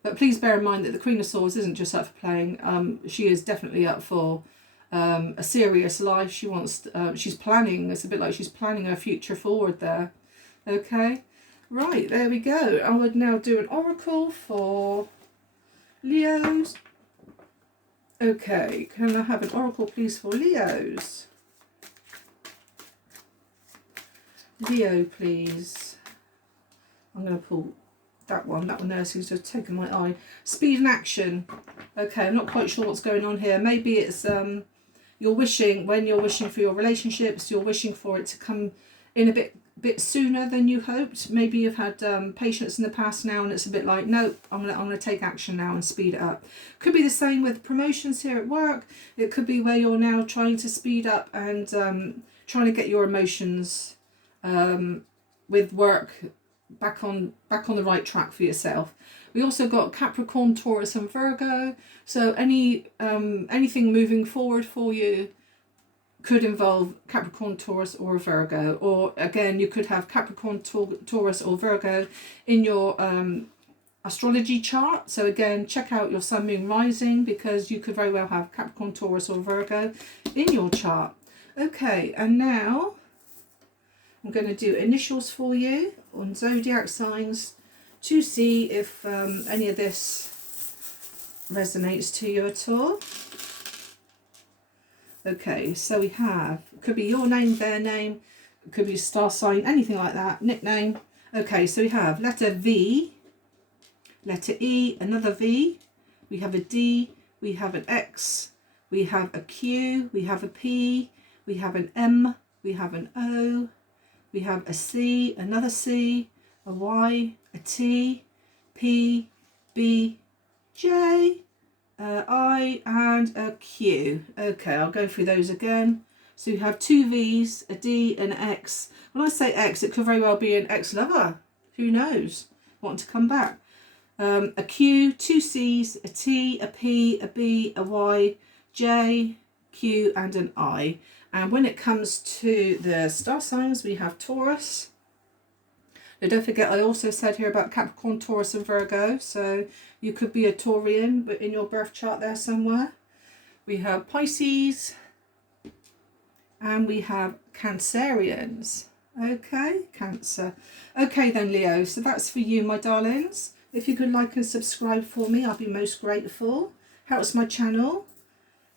But please bear in mind that the Queen of Swords isn't just up for playing. She is definitely up for a serious life. She wants. She's planning. It's a bit like she's planning her future forward there. Okay, right, there we go. I would now do an oracle for Leos. Okay, can I have an oracle please for Leos? Leo, please. I'm going to pull that one there seems to have taken my eye. Speed and action. Okay, I'm not quite sure what's going on here. Maybe it's you're wishing, when you're wishing for your relationships, you're wishing for it to come in a bit sooner than you hoped. Maybe you've had patience in the past now, and it's a bit like, no, I'm gonna take action now and speed it up. Could be the same with promotions here at work. It could be where you're now trying to speed up and trying to get your emotions with work back on the right track for yourself. We also got Capricorn, Taurus and Virgo. So anything moving forward for you could involve Capricorn, Taurus or Virgo. Or again, you could have Capricorn, Taurus or Virgo in your astrology chart. So again, check out your Sun, Moon, Rising, because you could very well have Capricorn, Taurus or Virgo in your chart. Okay, and now I'm going to do initials for you on zodiac signs to see if any of this resonates to you at all. Okay, so we have, could be your name, their name, could be star sign, anything like that, nickname. Okay, so we have letter V, letter E, another V, we have a D, we have an X, we have a Q, we have a P, we have an M, we have an O, we have a C, another C, a Y, a T, P, B, J, I, and a Q. Okay, I'll go through those again. So you have two V's, a D, and an X. When I say X, it could very well be an ex-lover. Who knows? Wanting to come back. A Q, two C's, a T, a P, a B, a Y, J, Q, and an I. And when it comes to the star signs, we have Taurus. Now don't forget, I also said here about Capricorn, Taurus, and Virgo. So you could be a Taurian, but in your birth chart there somewhere. We have Pisces. And we have Cancerians. Okay, Cancer. Okay then, Leo. So that's for you, my darlings. If you could like and subscribe for me, I'll be most grateful. Helps my channel.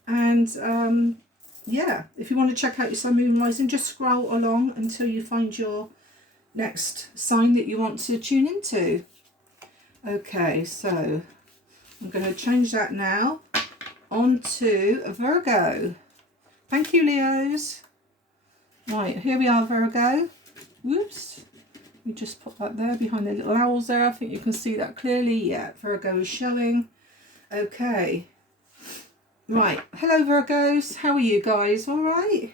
And yeah, if you want to check out your Sun, Moon, Rising, just scroll along until you find your next sign that you want to tune into. Okay, so I'm going to change that now on to Virgo. Thank you, Leos. Right, here we are, Virgo. Whoops. We just put that there behind the little owls there. I think you can see that clearly. Yeah, Virgo is showing. Okay. Right. Hello, Virgos. How are you guys? All right?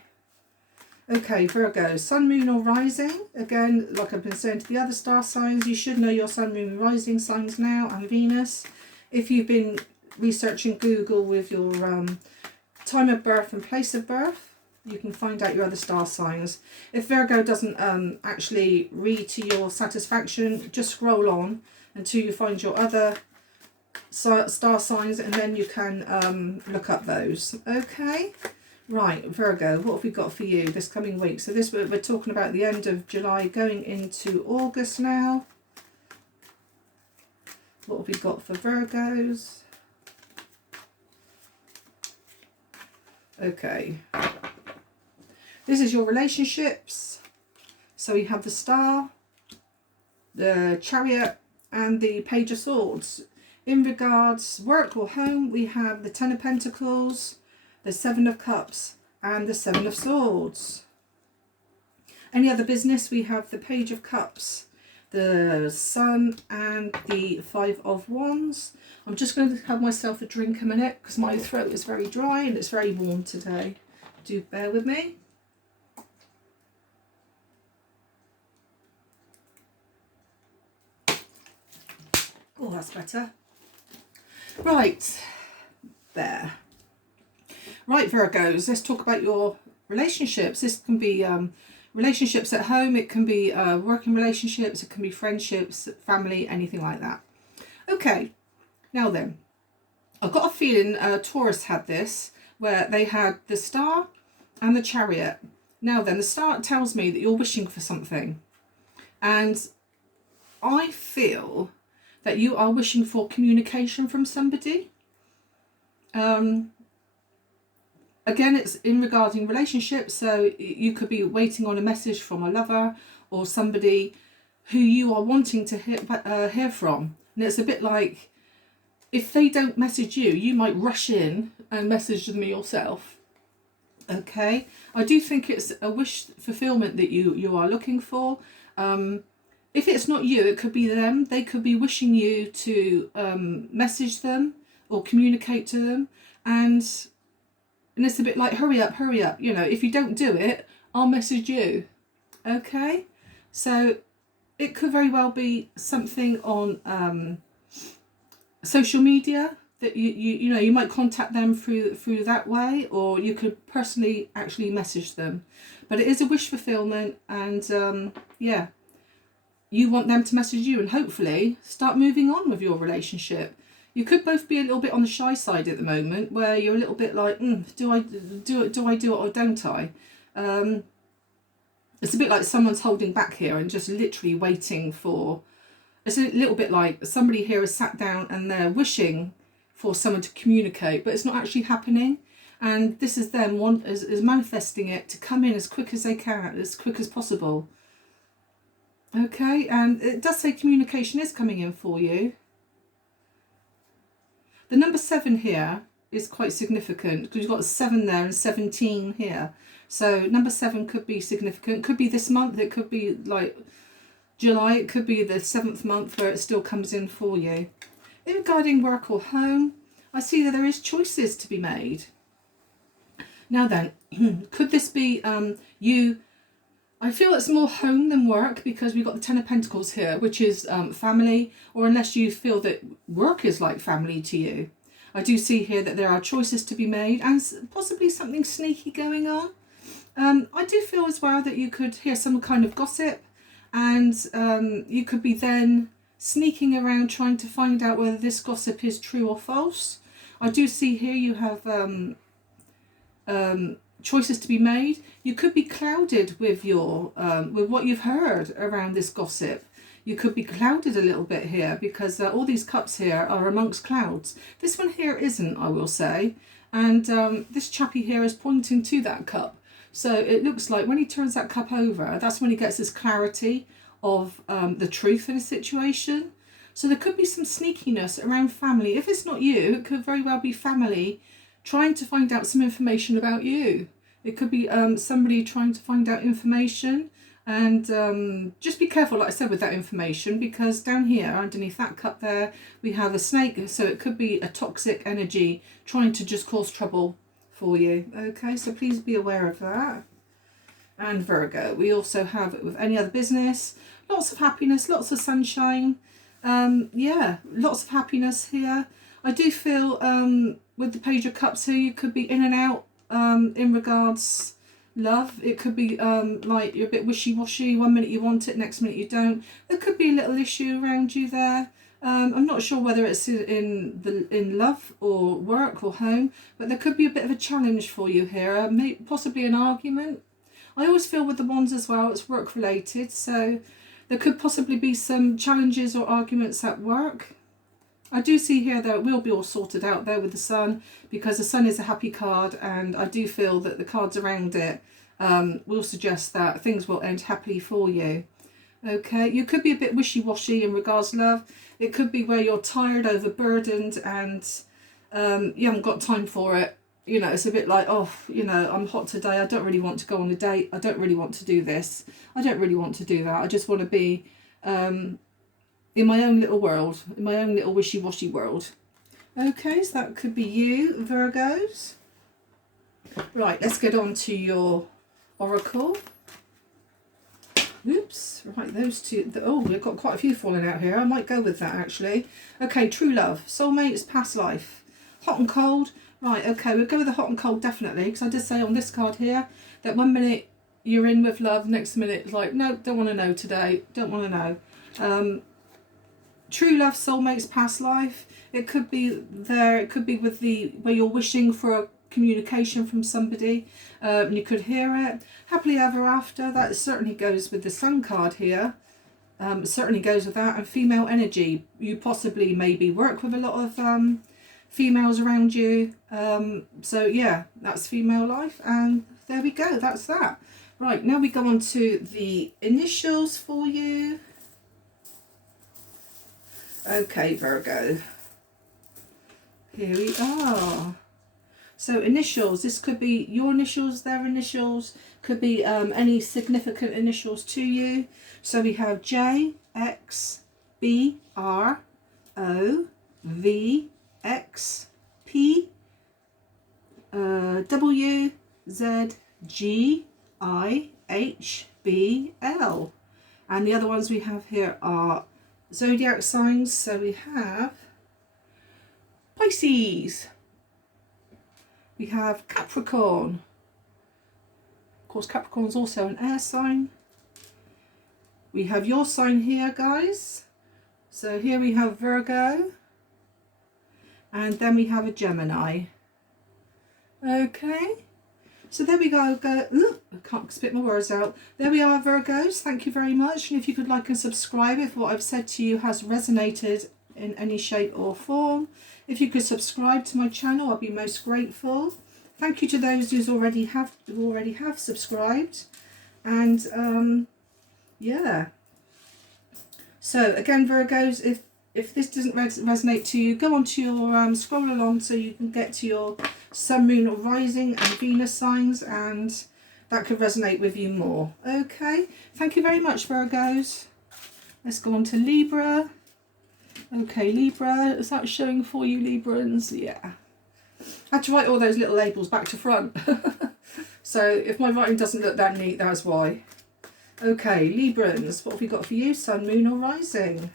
Okay, Virgo. Sun, Moon, or Rising. Again, like I've been saying to the other star signs, you should know your Sun, Moon, Rising signs now, and Venus. If you've been researching Google with your time of birth and place of birth, you can find out your other star signs. If Virgo doesn't actually read to your satisfaction, just scroll on until you find your other star signs, and then you can look up those. Okay, right, Virgo, what have we got for you this coming week? So this, we're talking about the end of July going into August now. What have we got for Virgos? Okay, this is your relationships. So you have the Star, the Chariot, and the Page of Swords. In regards work or home, we have the Ten of Pentacles, the Seven of Cups, and the Seven of Swords. Any other business, we have the Page of Cups, the Sun, and the Five of Wands. I'm just going to have myself a drink a minute because my throat is very dry and it's very warm today. Do bear with me. Oh, that's better. Right, there. Right, Virgos, let's talk about your relationships. This can be relationships at home, it can be working relationships, it can be friendships, family, anything like that. Okay, now then, I've got a feeling Taurus had this, where they had the Star and the Chariot. Now then, the Star tells me that you're wishing for something. And I feel that you are wishing for communication from somebody. Again, it's in regarding relationships, so you could be waiting on a message from a lover or somebody who you are wanting to hear from. And it's a bit like, if they don't message you, you might rush in and message them yourself. Okay, I do think it's a wish fulfillment that you are looking for. If it's not you, it could be them. They could be wishing you to message them or communicate to them. And it's a bit like, hurry up, you know, if you don't do it, I'll message you. Okay, so it could very well be something on social media that you know, you might contact them through that way, or you could personally actually message them. But it is a wish fulfillment, and yeah, you want them to message you and hopefully start moving on with your relationship. You could both be a little bit on the shy side at the moment, where you're a little bit like, do I do it or don't I? It's a bit like someone's holding back here and just literally waiting for. It's a little bit like somebody here has sat down and they're wishing for someone to communicate, but it's not actually happening. And this is them is manifesting it to come in as quick as they can, as quick as possible. Okay, and it does say communication is coming in for you. The number 7 here is quite significant because you've got 7 there and 17 here. So number 7 could be significant. Could be this month. It could be like July. It could be the 7th month where it still comes in for you. Regarding work or home, I see that there is choices to be made. Now then, could this be you? I feel it's more home than work because we've got the 10 of Pentacles here, which is family, or unless you feel that work is like family to you. I do see here that there are choices to be made and possibly something sneaky going on. I do feel as well that you could hear some kind of gossip, and you could be then sneaking around trying to find out whether this gossip is true or false. I do see here you have choices to be made. You could be clouded with your with what you've heard around this gossip. You could be clouded a little bit here because all these cups here are amongst clouds. This one here isn't, I will say, and this chappy here is pointing to that cup. So it looks like when he turns that cup over, that's when he gets this clarity of the truth in a situation. So there could be some sneakiness around family. If it's not you, it could very well be family trying to find out some information about you. It could be somebody trying to find out information, and just be careful, like I said, with that information, because down here underneath that cup there we have a snake, so it could be a toxic energy trying to just cause trouble for you. Okay, so please be aware of that. And Virgo, we also have, with any other business, lots of happiness, lots of sunshine. Yeah, lots of happiness here. I do feel with the Page of Cups here, you could be in and out in regards love. It could be like you're a bit wishy-washy. One minute you want it, next minute you don't. There could be a little issue around you there. I'm not sure whether it's in love or work or home, but there could be a bit of a challenge for you here, possibly an argument. I always feel with the Wands as well, it's work related, so there could possibly be some challenges or arguments at work. I do see here that it will be all sorted out there with the Sun, because the Sun is a happy card, and I do feel that the cards around it will suggest that things will end happily for you. Okay, you could be a bit wishy-washy in regards to love. It could be where you're tired, overburdened, and you haven't got time for it. You know, it's a bit like, oh, you know, I'm hot today. I don't really want to go on a date. I don't really want to do this. I don't really want to do that. I just want to be in my own little world, in my own little wishy-washy world. Okay, so that could be you, Virgos. Right, let's get on to your oracle. Oops, right, those two. Oh, we've got quite a few falling out here. I might go with that, actually. Okay, true love, soulmates, past life, hot and cold. Right, okay, we'll go with the hot and cold, definitely, because I did say on this card here that one minute you're in with love, next minute it's like, no, don't want to know today, don't want to know. True love, soulmates, past life. It could be there, it could be with where you're wishing for a communication from somebody, and you could hear it. Happily ever after, that certainly goes with the Sun card here. It certainly goes with that. And female energy, you possibly maybe work with a lot of females around you, so yeah, that's female life, and there we go, that's that. Right, now we go on to the initials for you. Okay, Virgo, here we are. So initials, this could be your initials, their initials, could be any significant initials to you. So we have J, X, B, R, O, V, X, P, W, Z, G, I, H, B, L. And the other ones we have here are zodiac signs. So we have Pisces. We have Capricorn. Of course, Capricorn's also an air sign. We have your sign here, guys. So here we have Virgo. And then we have a Gemini. Okay. So there we go. Ooh, I can't spit my words out. There we are, Virgos. Thank you very much. And if you could like and subscribe if what I've said to you has resonated in any shape or form. If you could subscribe to my channel, I'll be most grateful. Thank you to those who already have subscribed. And yeah, So again, Virgos, if this doesn't resonate to you, go on to your scroll along so you can get to your Sun, Moon or Rising and Venus signs, and that could resonate with you more. Okay, thank you very much, Virgos. Let's go on to Libra. Okay, Libra, is that showing for you, Librans? Yeah. I had to write all those little labels back to front. So if my writing doesn't look that neat, that's why. Okay, Librans, what have we got for you? Sun, Moon or Rising?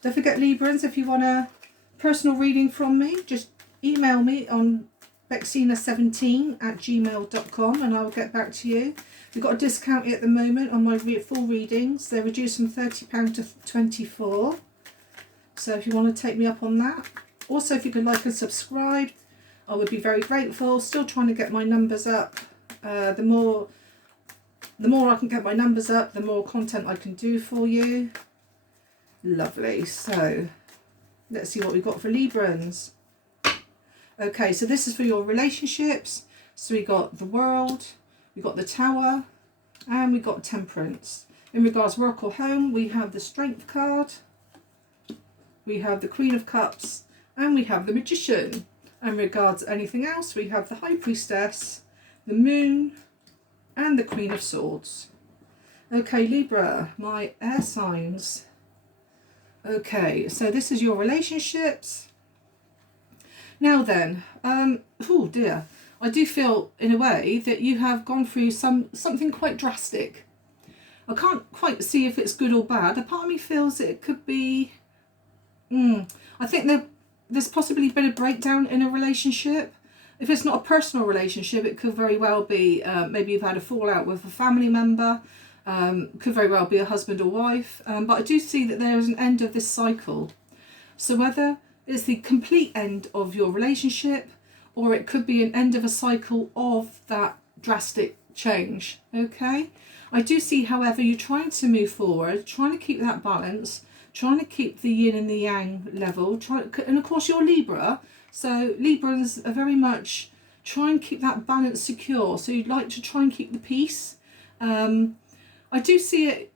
Don't forget, Librans, if you want a personal reading from me, just email me on bexina17@gmail.com and I'll get back to you. We've got a discount at the moment on my full readings. They're reduced from £30 to £24. So if you want to take me up on that. Also, if you could like and subscribe, I would be very grateful. Still trying to get my numbers up. The more I can get my numbers up, the more content I can do for you. Lovely. So let's see what we've got for Librans. Okay, so this is for your relationships. So we got the World, we got the Tower, and we got Temperance. In regards work or home, we have the Strength card, we have the Queen of Cups, and we have the Magician. In regards anything else, we have the High Priestess, the Moon, and the Queen of Swords. Okay, Libra, my air signs. Okay, so this is your relationships. Now then, oh dear, I do feel in a way that you have gone through something quite drastic. I can't quite see if it's good or bad. A part of me feels it could be, I think there's possibly been a breakdown in a relationship. If it's not a personal relationship, it could very well be maybe you've had a fallout with a family member. Could very well be a husband or wife. But I do see that there is an end of this cycle. So whether it's the complete end of your relationship, or it could be an end of a cycle of that drastic change. Okay, I do see, however, you're trying to move forward, trying to keep that balance, trying to keep the yin and the yang level, and of course you're Libra, so Librans are very much try and keep that balance secure. So you'd like to try and keep the peace. I do see it.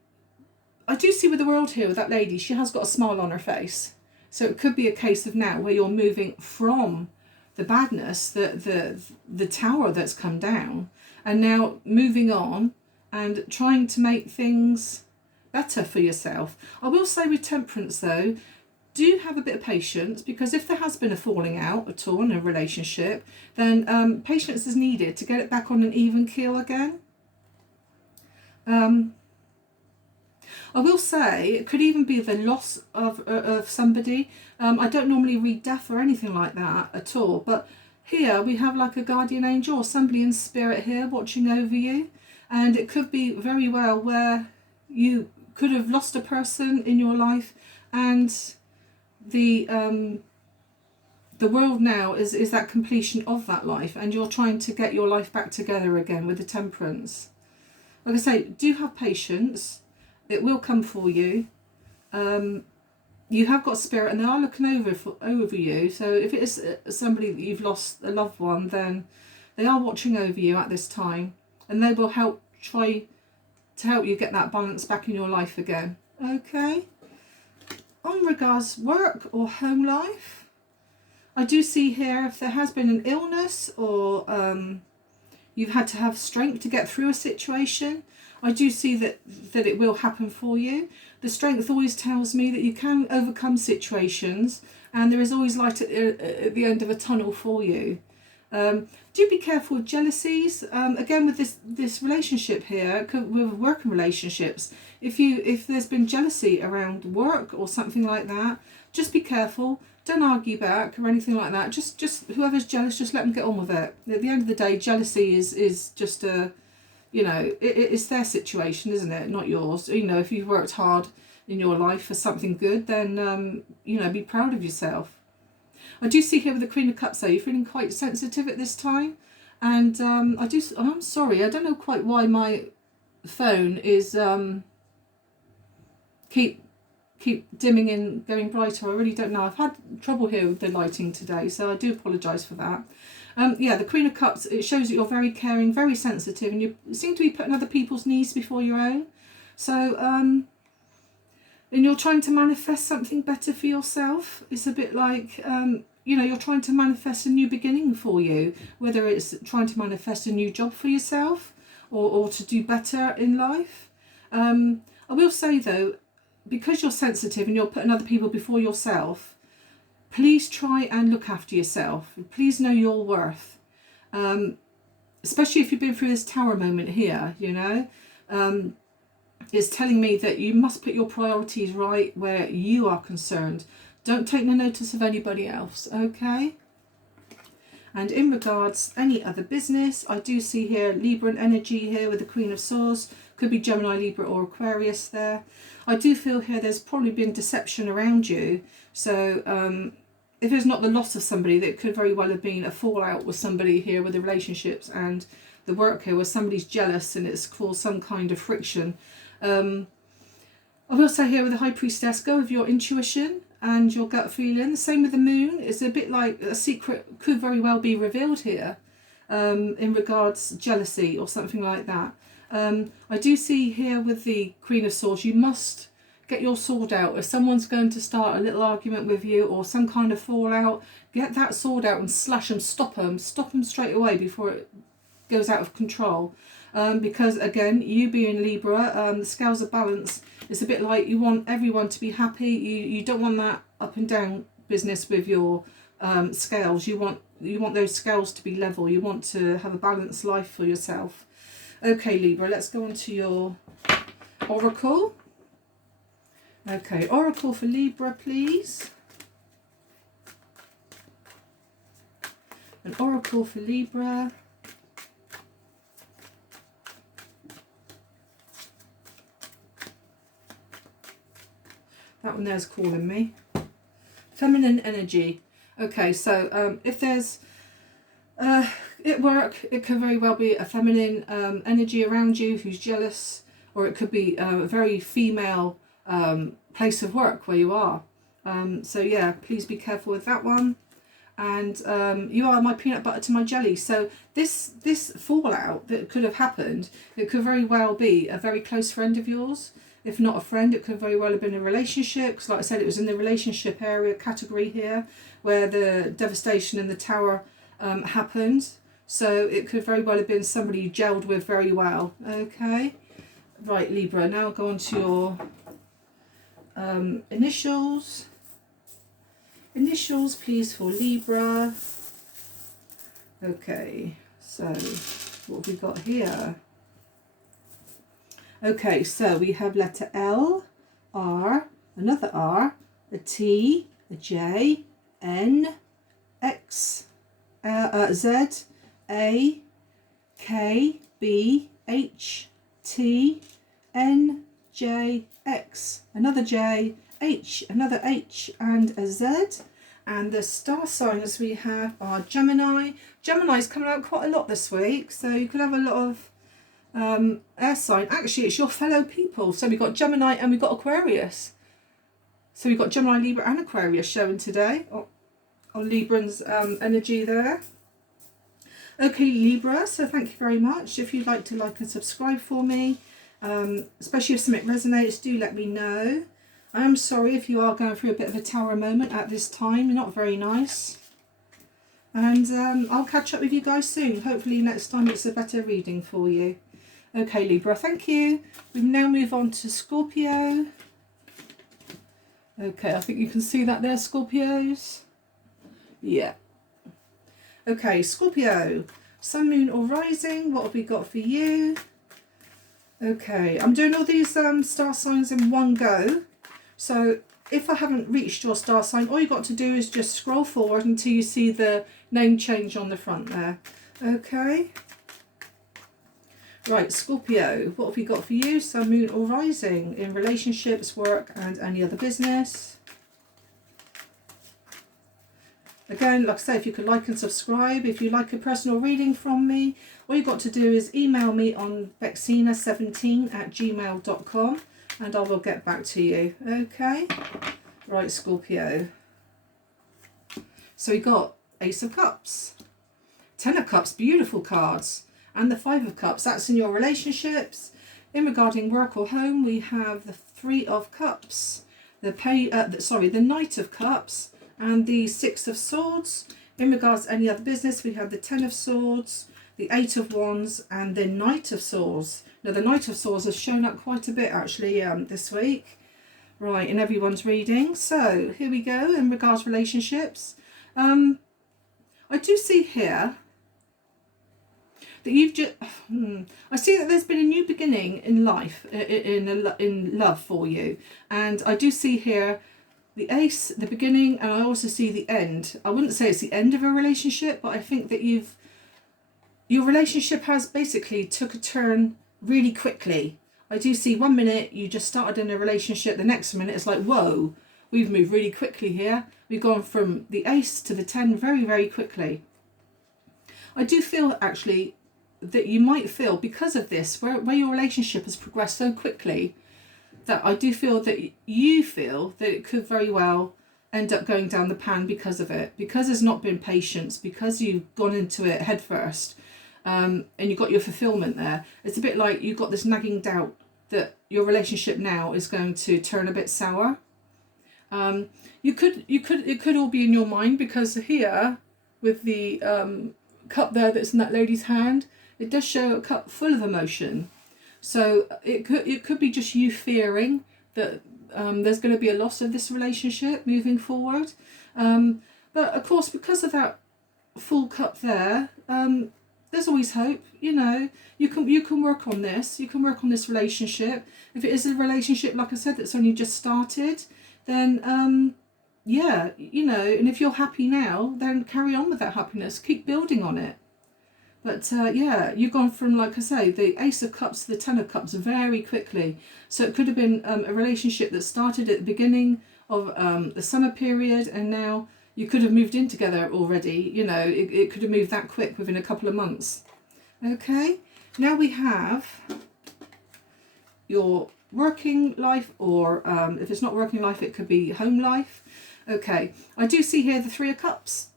I do see with the World here with that lady, she has got a smile on her face. So it could be a case of now where you're moving from the badness, the tower that's come down, and now moving on and trying to make things better for yourself. I will say with Temperance though, do have a bit of patience, because if there has been a falling out at all in a relationship, then patience is needed to get it back on an even keel again. I will say it could even be the loss of somebody. I don't normally read death or anything like that at all, but here we have like a guardian angel or somebody in spirit here watching over you, and it could be very well where you could have lost a person in your life, and the World now is that completion of that life, and you're trying to get your life back together again with the Temperance. Like I say, do have patience. It will come for you. You have got spirit, and they are looking over you. So if it is somebody that you've lost, a loved one, then they are watching over you at this time, and they will try to help you get that balance back in your life again. Okay. On regards work or home life, I do see here if there has been an illness or you've had to have strength to get through a situation, I do see that it will happen for you. The strength always tells me that you can overcome situations, and there is always light at the end of a tunnel for you. Do be careful with jealousies. Again, with this relationship here, with working relationships, if there's been jealousy around work or something like that, just be careful. Don't argue back or anything like that. Just whoever's jealous, just let them get on with it. At the end of the day, jealousy is just a, it's their situation, isn't it? Not yours. If you've worked hard in your life for something good, then be proud of yourself. I do see here with the Queen of Cups though, you're feeling quite sensitive at this time, and I'm sorry, I don't know quite why my phone is keep dimming and going brighter. I really don't know. I've had trouble here with the lighting today, so I do apologise for that. The Queen of Cups, it shows that you're very caring, very sensitive, and you seem to be putting other people's needs before your own. So and you're trying to manifest something better for yourself. It's a bit like, you know, you're trying to manifest a new beginning for you, whether it's trying to manifest a new job for yourself or to do better in life. I will say though, because you're sensitive and you're putting other people before yourself, please try and look after yourself. Please know your worth. Especially if you've been through this tower moment here, you know. It's telling me that you must put your priorities right where you are concerned. Don't take no notice of anybody else, okay? And in regards any other business, I do see here Libran energy here with the Queen of Swords. Could be Gemini, Libra or Aquarius there. I do feel here there's probably been deception around you. So if it's not the loss of somebody, that could very well have been a fallout with somebody here with the relationships and the work here where somebody's jealous and it's caused some kind of friction. I will say here with the High Priestess, go with your intuition and your gut feeling. The same with the Moon. It's a bit like a secret could very well be revealed here in regards jealousy or something like that. I do see here with the Queen of Swords, you must get your sword out. If someone's going to start a little argument with you or some kind of fallout, get that sword out and slash them, stop them straight away before it goes out of control. Because again, you being Libra, the scales of balance, it's a bit like you want everyone to be happy. You don't want that up and down business with your scales. You want those scales to be level. You want to have a balanced life for yourself. Okay, Libra, let's go on to your oracle. Okay, oracle for Libra, please. An oracle for Libra. That one there's calling me. Feminine energy. Okay, so if there's at work, it could very well be a feminine energy around you who's jealous, or it could be a very female place of work where you are. So yeah, please be careful with that one. And you are my peanut butter to my jelly. So this fallout that could have happened, it could very well be a very close friend of yours. If not a friend, it could very well have been a relationship. Because like I said, it was in the relationship area category here where the devastation in the tower happened. So it could very well have been somebody you gelled with very well. Okay. Right, Libra. Now go on to your initials. Initials, please, for Libra. Okay. So what have we got here? Okay, so we have letter L, R, another R, a T, a J, N, X, Z, A, K, B, H, T, N, J, X, another J, H, another H, and a Z. And the star signs we have are Gemini. Gemini's coming out quite a lot this week, so you could have a lot of air sign. Actually, it's your fellow people. So we've got Gemini and we've got Aquarius. So we've got Gemini, Libra and Aquarius showing today on Libra's energy there. Okay, Libra, so thank you very much. If you'd like to like and subscribe for me, especially if something resonates, do let me know. I am sorry if you are going through a bit of a tower moment at this time. Not very nice. And I'll catch up with you guys soon. Hopefully next time it's a better reading for you. Okay, Libra, thank you. We now move on to Scorpio. Okay, I think you can see that there, Scorpios. Yeah. Okay, Scorpio. Sun, Moon or Rising. What have we got for you? Okay, I'm doing all these star signs in one go. So if I haven't reached your star sign, all you've got to do is just scroll forward until you see the name change on the front there. Okay. Right, Scorpio, what have we got for you? Sun, Moon or Rising in relationships, work and any other business. Again, like I say, if you could like and subscribe, if you like a personal reading from me, all you've got to do is email me on bexina17@gmail.com and I will get back to you. Okay? Right, Scorpio. So we got Ace of Cups, Ten of Cups, beautiful cards, and the Five of Cups. That's in your relationships. In regarding work or home, we have the Three of Cups, the Knight of Cups, and the Six of Swords. In regards to any other business, we have the Ten of Swords, the Eight of Wands, and the Knight of Swords. Now, the Knight of Swords has shown up quite a bit actually this week, right, in everyone's reading. So here we go. In regards to relationships, I do see here that you've just, I see that there's been a new beginning in life, in love for you. And I do see here the Ace, the beginning, and I also see the end. I wouldn't say it's the end of a relationship, but I think that your relationship has basically took a turn really quickly. I do see 1 minute you just started in a relationship, the next minute it's like, whoa, we've moved really quickly here. We've gone from the Ace to the 10 very, very quickly. I do feel actually that you might feel because of this, where your relationship has progressed so quickly, that I do feel that you feel that it could very well end up going down the pan because of it, because there's not been patience, because you've gone into it head first, and you got your fulfillment there. It's a bit like you've got this nagging doubt that your relationship now is going to turn a bit sour. It could all be in your mind, because here with the cup there that's in that lady's hand, it does show a cup full of emotion. So it could be just you fearing that there's going to be a loss of this relationship moving forward. But of course, because of that full cup there, there's always hope. You know, you can work on this. You can work on this relationship. If it is a relationship, like I said, that's only just started, then yeah, you know, and if you're happy now, then carry on with that happiness. Keep building on it. But yeah, you've gone from, like I say, the Ace of Cups to the Ten of Cups very quickly. So it could have been a relationship that started at the beginning of the summer period, and now you could have moved in together already. You know, it could have moved that quick within a couple of months. Okay, now we have your working life, or if it's not working life, it could be home life. Okay, I do see here the Three of Cups.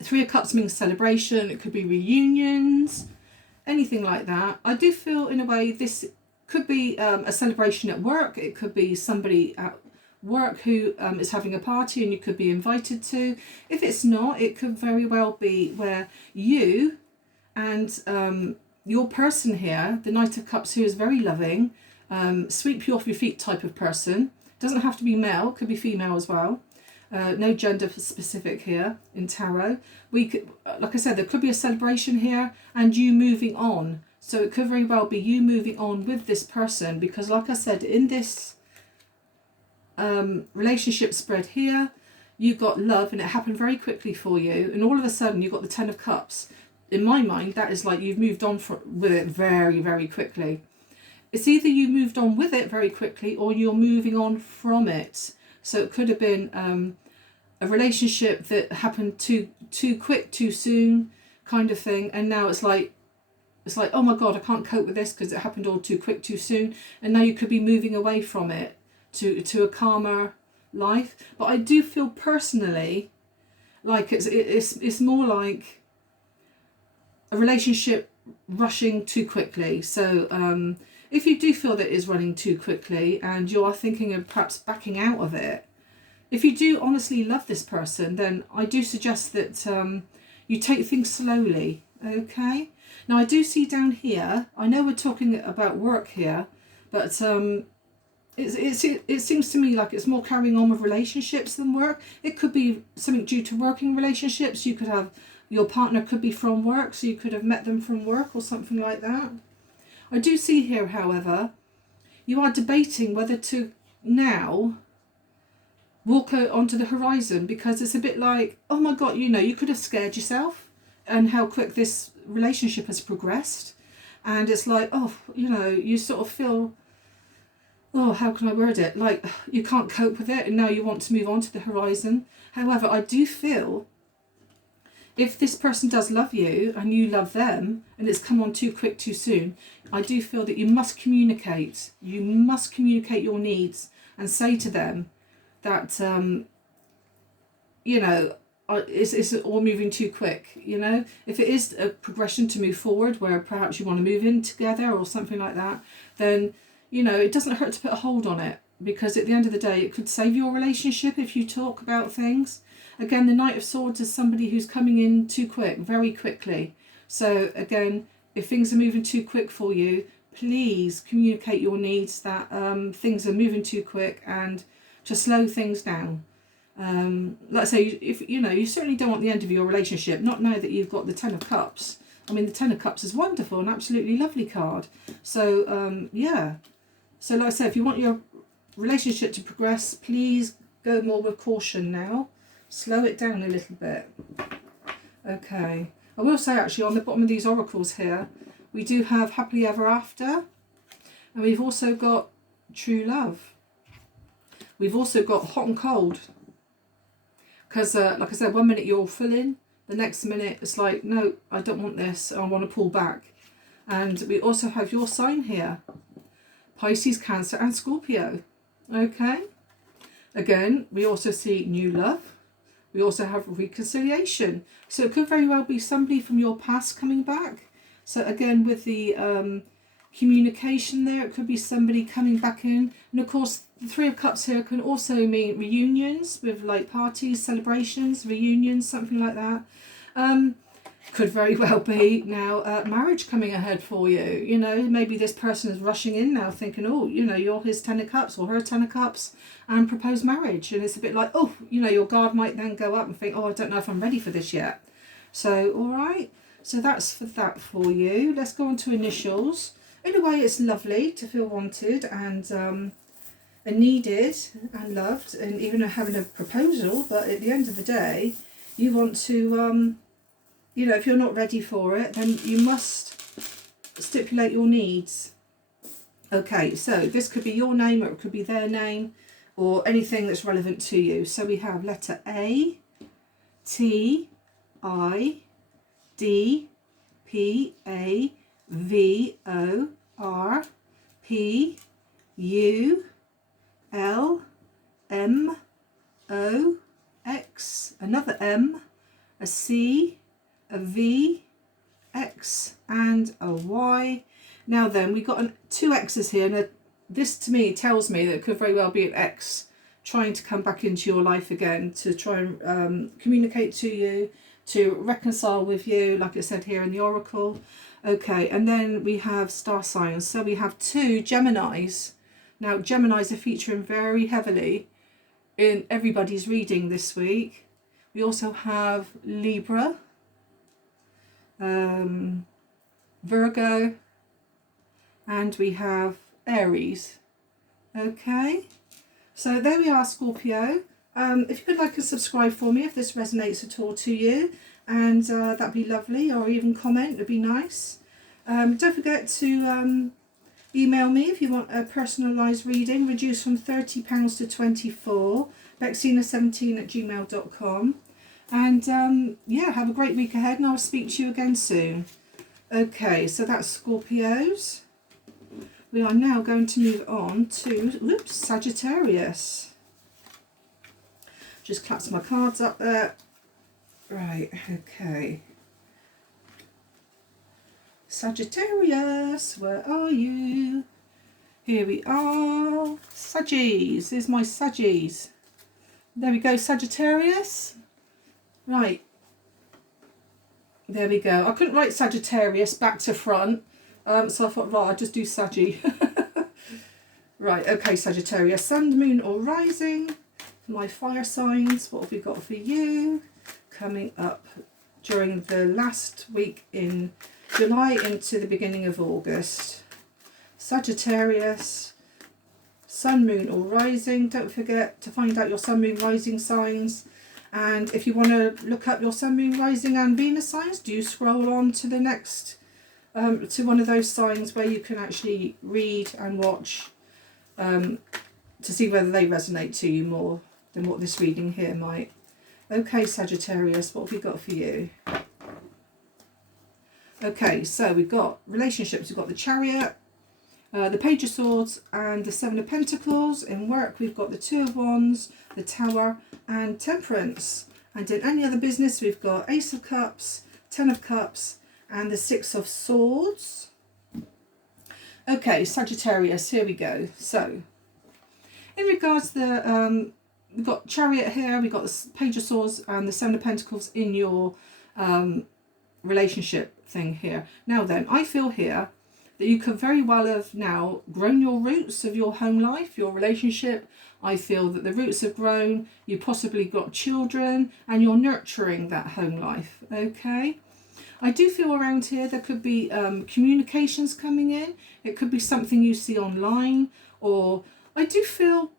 Three of Cups means celebration. It could be reunions, anything like that. I do feel in a way this could be a celebration at work. It could be somebody at work who is having a party and you could be invited to. If it's not, it could very well be where you and your person here, the Knight of Cups, who is very loving, sweep you off your feet type of person. Doesn't have to be male, could be female as well. No gender specific here in tarot. We could, like I said, there could be a celebration here and you moving on. So it could very well be you moving on with this person, because like I said, in this relationship spread here, you got love and it happened very quickly for you, and all of a sudden you got the Ten of Cups. In my mind, that is like you've moved on with it very, very quickly. It's either you moved on with it very quickly or you're moving on from it. So it could have been a relationship that happened too quick, too soon, kind of thing, and now it's like, oh my God, I can't cope with this because it happened all too quick, too soon, and now you could be moving away from it to a calmer life. But I do feel personally like it's more like a relationship rushing too quickly. So if you do feel that it is running too quickly and you are thinking of perhaps backing out of it, if you do honestly love this person, then I do suggest that you take things slowly, okay? Now, I do see down here, I know we're talking about work here, but it seems to me like it's more carrying on with relationships than work. It could be something due to working relationships. You could have, your partner could be from work, so you could have met them from work or something like that. I do see here, however, you are debating whether to now walk out onto the horizon, because it's a bit like, oh my God, you know, you could have scared yourself and how quick this relationship has progressed. And it's like, oh, you know, you sort of feel, oh, how can I word it? Like you can't cope with it and now you want to move on to the horizon. However, I do feel if this person does love you and you love them and it's come on too quick, too soon, I do feel that you must communicate. You must communicate your needs and say to them that, you know, it's all moving too quick, you know. If it is a progression to move forward where perhaps you want to move in together or something like that, then, you know, it doesn't hurt to put a hold on it, because at the end of the day, it could save your relationship if you talk about things. Again, the Knight of Swords is somebody who's coming in too quick, very quickly. So again, if things are moving too quick for you, please communicate your needs, that things are moving too quick, and to slow things down. Like I say, if you know, you certainly don't want the end of your relationship, not now that you've got the Ten of Cups. I mean, the Ten of Cups is wonderful, an absolutely lovely card. So yeah, so like I say, if you want your relationship to progress, please go more with caution now. Slow it down a little bit. Okay, I will say actually on the bottom of these oracles here, we do have happily ever after, and we've also got true love. We've also got hot and cold, because like I said, one minute you're full in, the next minute it's like, no, I don't want this, I want to pull back. And we also have your sign here, Pisces, Cancer and Scorpio. Okay, again, we also see new love. We also have reconciliation. So it could very well be somebody from your past coming back. So again, with the communication there, it could be somebody coming back in. And of course, the Three of Cups here can also mean reunions with like parties, celebrations, reunions, something like that. Could very well be now marriage coming ahead for you. You know, maybe this person is rushing in now thinking, oh, you know, you're his Ten of Cups or her Ten of Cups, and propose marriage. And it's a bit like, oh, you know, your guard might then go up and think, oh, I don't know if I'm ready for this yet. So, all right. So that's for that for you. Let's go on to initials. In a way, it's lovely to feel wanted and needed and loved, and even having a proposal. But at the end of the day, you want to... you know, if you're not ready for it, then you must stipulate your needs. Okay, so this could be your name, or it could be their name, or anything that's relevant to you. So we have letter A, T, I, D, P, A, V, O, R, P, U, L, M, O, X, another M, a C, a V, X and a Y. Now then, we've got two X's here. Now, this to me tells me that it could very well be an X trying to come back into your life again, to try and communicate to you, to reconcile with you, like it said here in the Oracle. Okay, and then we have star signs. So we have two Geminis. Now, Geminis are featuring very heavily in everybody's reading this week. We also have Libra, Virgo, and we have Aries. Okay, so there we are, Scorpio. If you could like and subscribe for me if this resonates at all to you, and that'd be lovely, or even comment, would be nice. Don't forget to email me if you want a personalised reading, reduced from £30 to £24, bexina17@gmail.com. And yeah, have a great week ahead, and I'll speak to you again soon. Okay, so that's Scorpios. We are now going to move on to Sagittarius. Just collapse my cards up there. Right, okay. Sagittarius, where are you? Here we are. Saggies, here's my Saggies. There we go, Sagittarius. Right, there we go. I couldn't write Sagittarius back to front, so I thought, right, I'll just do Saggy. Right, okay, Sagittarius, Sun, Moon or Rising. For my fire signs, what have we got for you coming up during the last week in July into the beginning of August? Sagittarius, Sun, Moon or Rising. Don't forget to find out your Sun, Moon, Rising signs. And if you want to look up your Sun, Moon, Rising and Venus signs, do scroll on to the next, to one of those signs where you can actually read and watch to see whether they resonate to you more than what this reading here might. Okay, Sagittarius, what have we got for you? Okay, so we've got relationships. We've got the Chariot, the Page of Swords and the Seven of Pentacles. In work, we've got the Two of Wands, the Tower and Temperance. And in any other business, we've got Ace of Cups, Ten of Cups and the Six of Swords. Okay, Sagittarius, here we go. So, in regards to the, we've got Chariot here, we've got the Page of Swords and the Seven of Pentacles in your relationship thing here. Now then, I feel here that you could very well have now grown your roots of your home life, your relationship. I feel that the roots have grown, you possibly got children, and you're nurturing that home life, okay? I do feel around here there could be communications coming in. It could be something you see online, or I do feel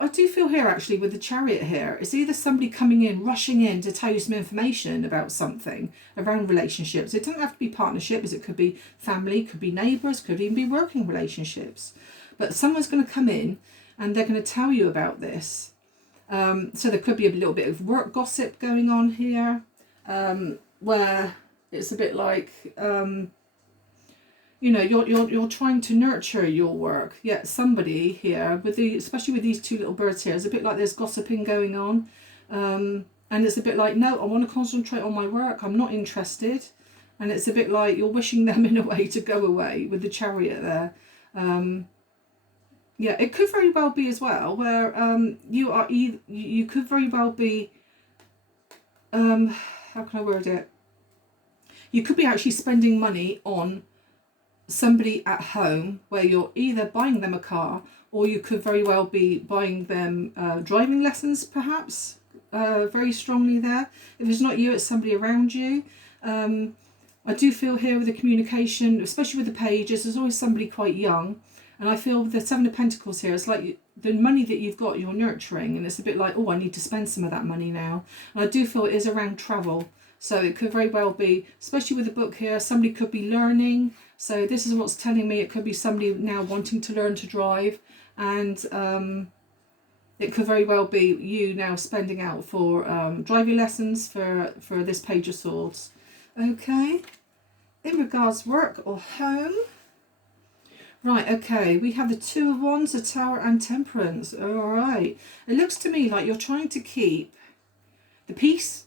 here actually with the Chariot here, it's either somebody coming in, rushing in to tell you some information about something around relationships. It doesn't have to be partnerships, it could be family, could be neighbours, could even be working relationships. But someone's going to come in and they're going to tell you about this. So there could be a little bit of work gossip going on here, where it's a bit like, you know, you're trying to nurture your work. Yet somebody here, with especially with these two little birds here, it's a bit like there's gossiping going on. And it's a bit like, no, I want to concentrate on my work. I'm not interested. And it's a bit like you're wishing them in a way to go away with the Chariot there. Yeah, it could very well be as well where you could very well be, how can I word it? You could be actually spending money on somebody at home where you're either buying them a car, or you could very well be buying them driving lessons, perhaps, very strongly there. If it's not you, it's somebody around you. I do feel here with the communication, especially with the pages, there's always somebody quite young. And I feel with the Seven of Pentacles here, it's like the money that you've got, you're nurturing. And it's a bit like, oh, I need to spend some of that money now. And I do feel it is around travel. So it could very well be, especially with the book here, somebody could be learning. So this is what's telling me. It could be somebody now wanting to learn to drive. And it could very well be you now spending out for driving lessons for this Page of Swords. Okay. In regards work or home. Right, okay, we have the Two of Wands, the Tower and Temperance. All right. It looks to me like you're trying to keep the peace.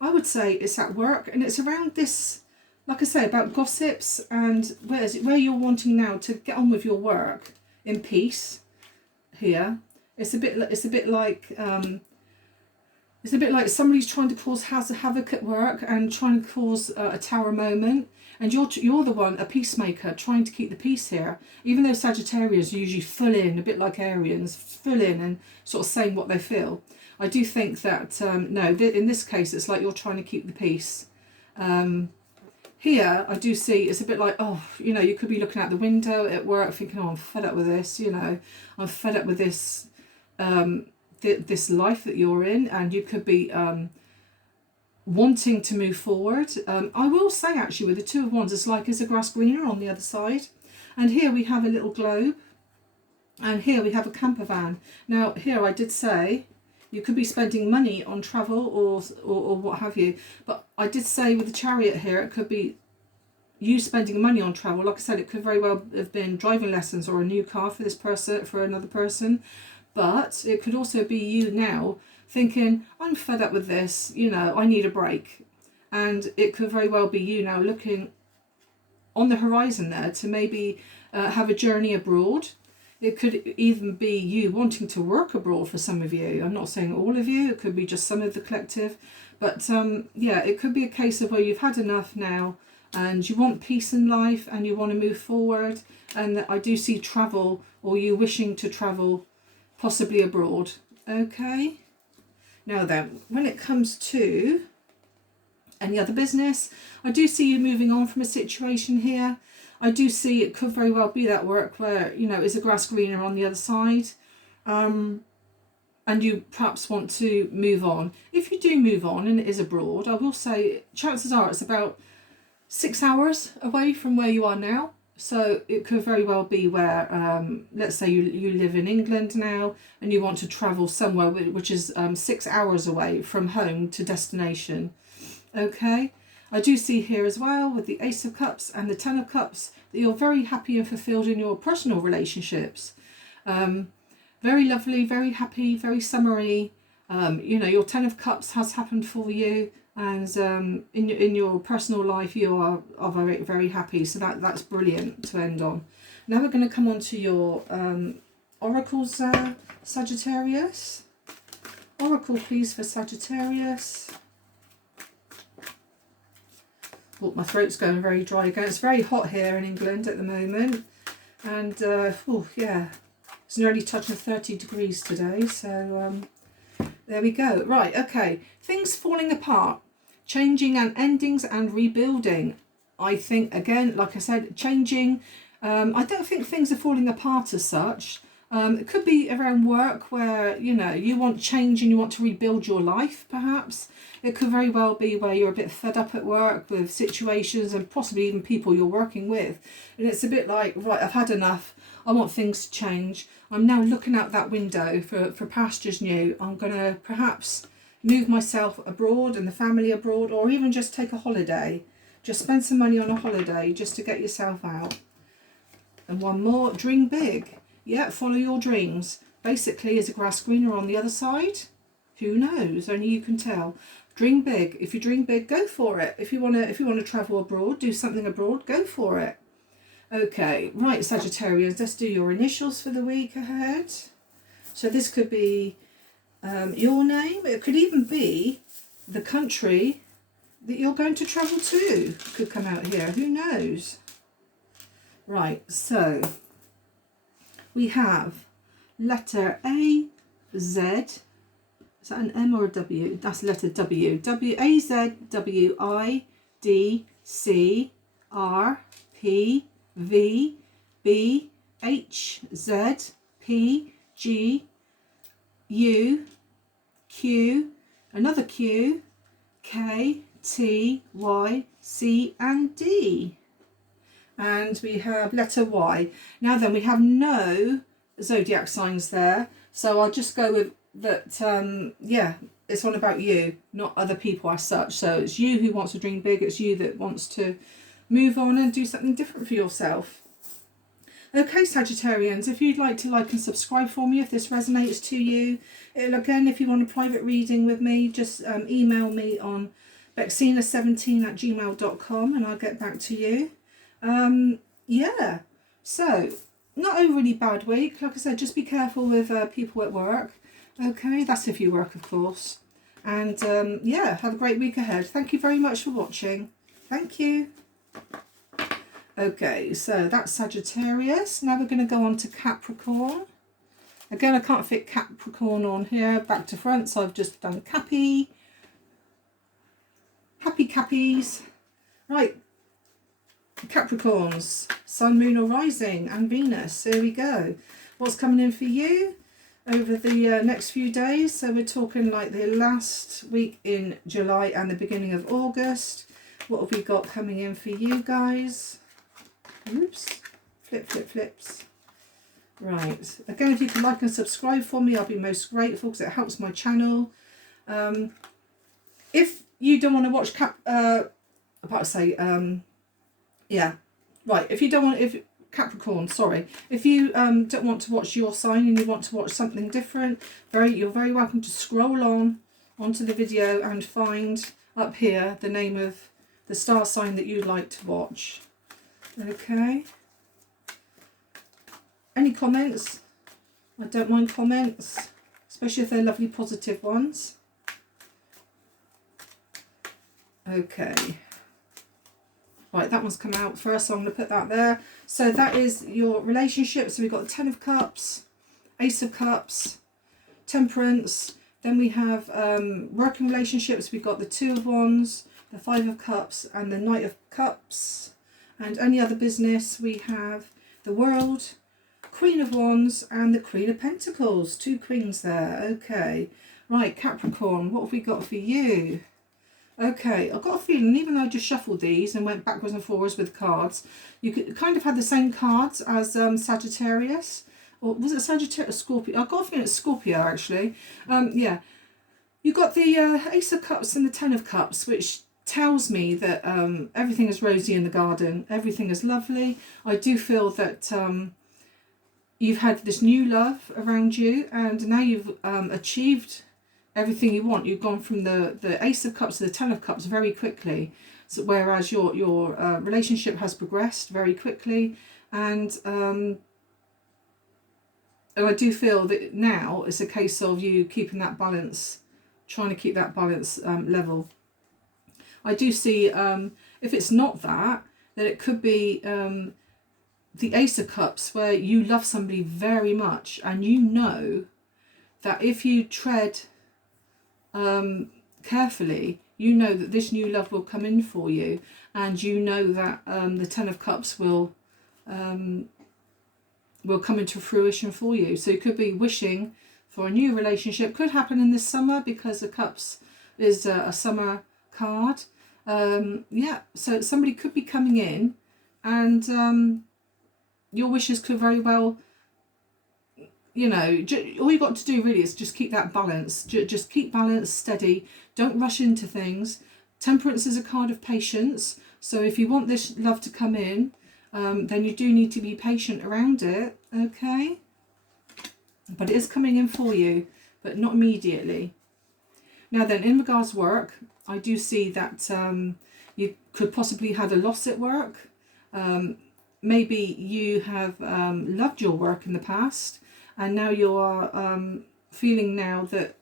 I would say it's at work, and it's around this, like I say, about gossips and where you're wanting now to get on with your work in peace here. It's a bit like somebody's trying to cause havoc at work and trying to cause a tower moment. And you're the one, a peacemaker, trying to keep the peace here. Even though Sagittarius usually full in, a bit like Arians, full in and sort of saying what they feel. I do think that, no, in this case, it's like you're trying to keep the peace. Here, I do see, it's a bit like, oh, you know, you could be looking out the window at work thinking, oh, I'm fed up with this, you know. I'm fed up with this, this life that you're in. And you could be wanting to move forward. I will say actually with the Two of Wands, it's like is the grass greener on the other side. And here we have a little globe, and here we have a camper van. Now here I did say you could be spending money on travel or what have you, but I did say with the Chariot here it could be you spending money on travel. Like I said, it could very well have been driving lessons or a new car for this person, for another person, but it could also be you now thinking, I'm fed up with this, you know, I need a break. And it could very well be you now looking on the horizon there to maybe have a journey abroad. It could even be you wanting to work abroad for some of you. I'm not saying all of you, it could be just some of the collective. But yeah, it could be a case of where you've had enough now and you want peace in life and you want to move forward. And I do see travel, or you wishing to travel possibly abroad. Okay. Now then, when it comes to any other business, I do see you moving on from a situation here. I do see it could very well be that work where, you know, is the grass greener on the other side? And you perhaps want to move on. If you do move on and it is abroad, I will say chances are it's about 6 hours away from where you are now. So it could very well be where, let's say you live in England now and you want to travel somewhere which is 6 hours away from home to destination. Okay, I do see here as well with the Ace of Cups and the Ten of Cups that you're very happy and fulfilled in your personal relationships. Very lovely, very happy, very summery. You know, your Ten of Cups has happened for you. and in your personal life you are very, very happy. So that's brilliant to end on. Now we're going to come on to your oracles, Sagittarius. Oracle, please, for Sagittarius. Oh, my throat's going very dry again. It's very hot here in England at the moment, and oh yeah, it's nearly touching 30 degrees today. So there we go. Right, okay. Things falling apart, changing and endings and rebuilding. I think, again, like I said, changing. I don't think things are falling apart as such. It could be around work where, you know, you want change and you want to rebuild your life, perhaps. It could very well be where you're a bit fed up at work with situations and possibly even people you're working with. And it's a bit like, right, I've had enough. I want things to change. I'm now looking out that window for pastures new. I'm going to perhaps move myself abroad and the family abroad, or even just take a holiday. Just spend some money on a holiday just to get yourself out. And one more, dream big. Yeah, follow your dreams. Basically, is the grass greener on the other side? Who knows? Only you can tell. Dream big. If you dream big, go for it. If you want to travel abroad, do something abroad, go for it. Okay, right, Sagittarians, let's do your initials for the week ahead. So this could be your name. It could even be the country that you're going to travel to. Could come out here. Who knows? Right, so we have letter A, Z. Is that an M or a W? That's letter W. W, A, Z, W, I, D, C, R, P, V, B, H, Z, P, G, U, Q, another Q, K, T, Y, C and D. And we have letter Y. Now then, we have no zodiac signs there. So I'll just go with that, yeah, it's on about you, not other people as such. So it's you who wants to dream big. It's you that wants to move on and do something different for yourself. Okay, Sagittarians, if you'd like to like and subscribe for me, if this resonates to you, again, if you want a private reading with me, just email me on bexina17@gmail.com and I'll get back to you. Yeah, so not a really bad week. Like I said, just be careful with people at work. Okay, that's if you work, of course. And yeah, have a great week ahead. Thank you very much for watching. Thank you. Okay, so that's Sagittarius. Now we're going to go on to Capricorn. Again, I can't fit Capricorn on here back to front, so I've just done Cappy. Happy Cappies. Right, Capricorns, Sun, Moon or Rising and Venus. There we go. What's coming in for you over the next few days? So we're talking like the last week in July and the beginning of August. What have we got coming in for you guys? Oops, flips. Right, again, if you can like and subscribe for me, I'll be most grateful because it helps my channel. If you don't want to watch yeah, right, if you don't want, Capricorn, sorry, if you don't want to watch your sign and you want to watch something different, you're very welcome to scroll on onto the video and find up here the name of the star sign that you'd like to watch. Okay. Any comments? I don't mind comments, especially if they're lovely positive ones. Okay. Right, that one's come out first, so I'm going to put that there. So that is your relationship. So we've got the Ten of Cups, Ace of Cups, Temperance. Then we have working relationships. We've got the Two of Wands, the Five of Cups, and the Knight of Cups. And any other business, we have the World, Queen of Wands, and the Queen of Pentacles. Two queens there. Okay. Right, Capricorn, what have we got for you? Okay, I've got a feeling, even though I just shuffled these and went backwards and forwards with cards, you could kind of have the same cards as Sagittarius. Or was it Sagittarius? Scorpio? I've got a feeling it's Scorpio, actually. Yeah. You got the Ace of Cups and the Ten of Cups, which tells me that everything is rosy in the garden. Everything is lovely. I do feel that you've had this new love around you, and now you've achieved everything you want. You've gone from the Ace of Cups to the Ten of Cups very quickly. So whereas your relationship has progressed very quickly, and I do feel that now it's a case of you keeping that balance, trying to keep that balance level. I do see if it's not that, then it could be the Ace of Cups, where you love somebody very much, and you know that if you tread carefully, you know that this new love will come in for you, and you know that the Ten of Cups will come into fruition for you. So it could be wishing for a new relationship. Could happen in this summer, because the Cups is a summer card. Yeah, so somebody could be coming in, and your wishes could very well, you know, all you got to do really is just keep that balance. Just keep balance, steady. Don't rush into things. Temperance is a card of patience. So if you want this love to come in, then you do need to be patient around it, okay? But it is coming in for you, but not immediately. Now then, in regards to work, I do see that you could possibly have a loss at work. Maybe you have loved your work in the past, and now you are feeling now that,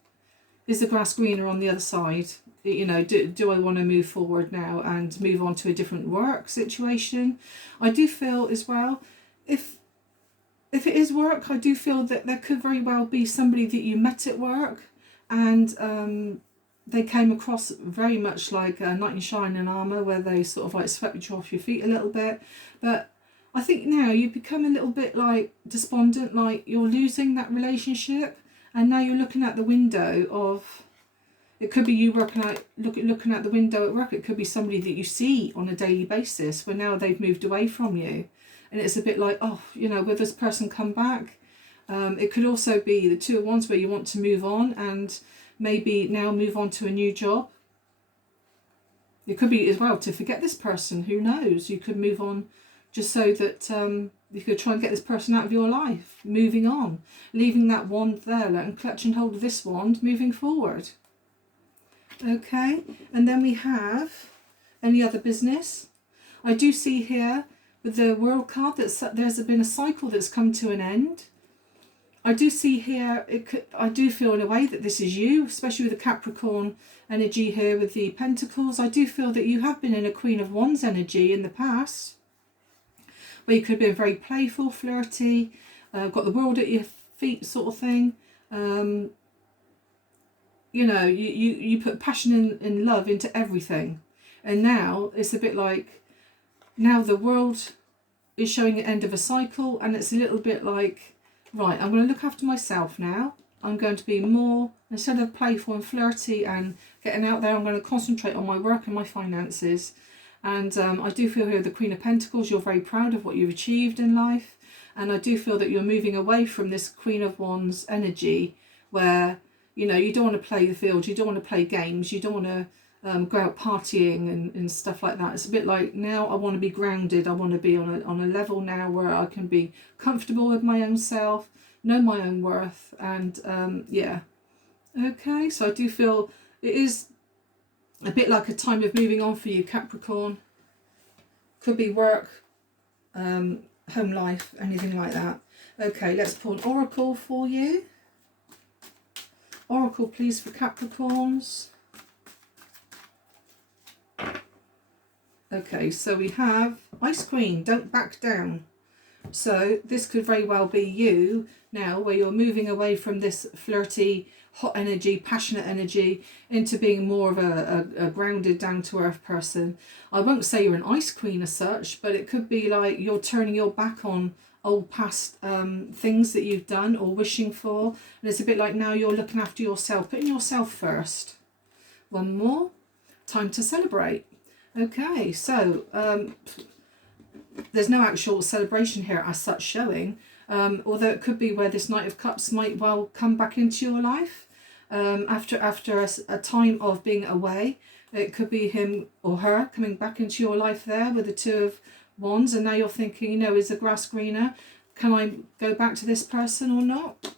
is the grass greener on the other side? You know, do I want to move forward now and move on to a different work situation? I do feel as well, if it is work, I do feel that there could very well be somebody that you met at work, and they came across very much like a knight in shining armour, where they sort of like swept you off your feet a little bit. But I think now you become a little bit like despondent, like you're losing that relationship, and now you're looking out the window of, it could be you looking out the window at work. It could be somebody that you see on a daily basis, where now they've moved away from you, and it's a bit like, oh, you know, will this person come back? It could also be the Two of Wands, where you want to move on and maybe now move on to a new job. It could be as well to forget this person. Who knows? You could move on just so that you could try and get this person out of your life. Moving on, leaving that wand there and clutching hold of this wand, moving forward. Okay, and then we have any other business. I do see here with the World card that there's been a cycle that's come to an end. I do see here, I do feel in a way that this is you, especially with the Capricorn energy here with the Pentacles. I do feel that you have been in a Queen of Wands energy in the past, where you could have been very playful, flirty, got the world at your feet sort of thing. You know, you put passion and love into everything. And now it's a bit like, now the world is showing the end of a cycle, and it's a little bit like, right, I'm going to look after myself now. I'm going to be more, instead of playful and flirty and getting out there, I'm going to concentrate on my work and my finances. And I do feel here the Queen of Pentacles, you're very proud of what you've achieved in life. And I do feel that you're moving away from this Queen of Wands energy, where, you know, you don't want to play the field, you don't want to play games, you don't want to go out partying and stuff like that. It's a bit like, now I want to be grounded. I want to be on a level now where I can be comfortable with my own self, know my own worth, and yeah. Okay, so I do feel it is a bit like a time of moving on for you, Capricorn. Could be work, home life, anything like that. Okay, let's pull an oracle for you. Oracle, please, for Capricorns. Okay, so we have Ice Queen, don't back down. So this could very well be you now, where you're moving away from this flirty, hot energy, passionate energy, into being more of a grounded, down-to-earth person. I won't say you're an Ice Queen as such, but it could be like you're turning your back on old past things that you've done or wishing for. And it's a bit like now you're looking after yourself, putting yourself first. One more. Time to celebrate. Okay, so there's no actual celebration here as such showing, although it could be where this Knight of Cups might well come back into your life after a time of being away. It could be him or her coming back into your life there with the Two of Wands, and now you're thinking, you know, is the grass greener? Can I go back to this person or not?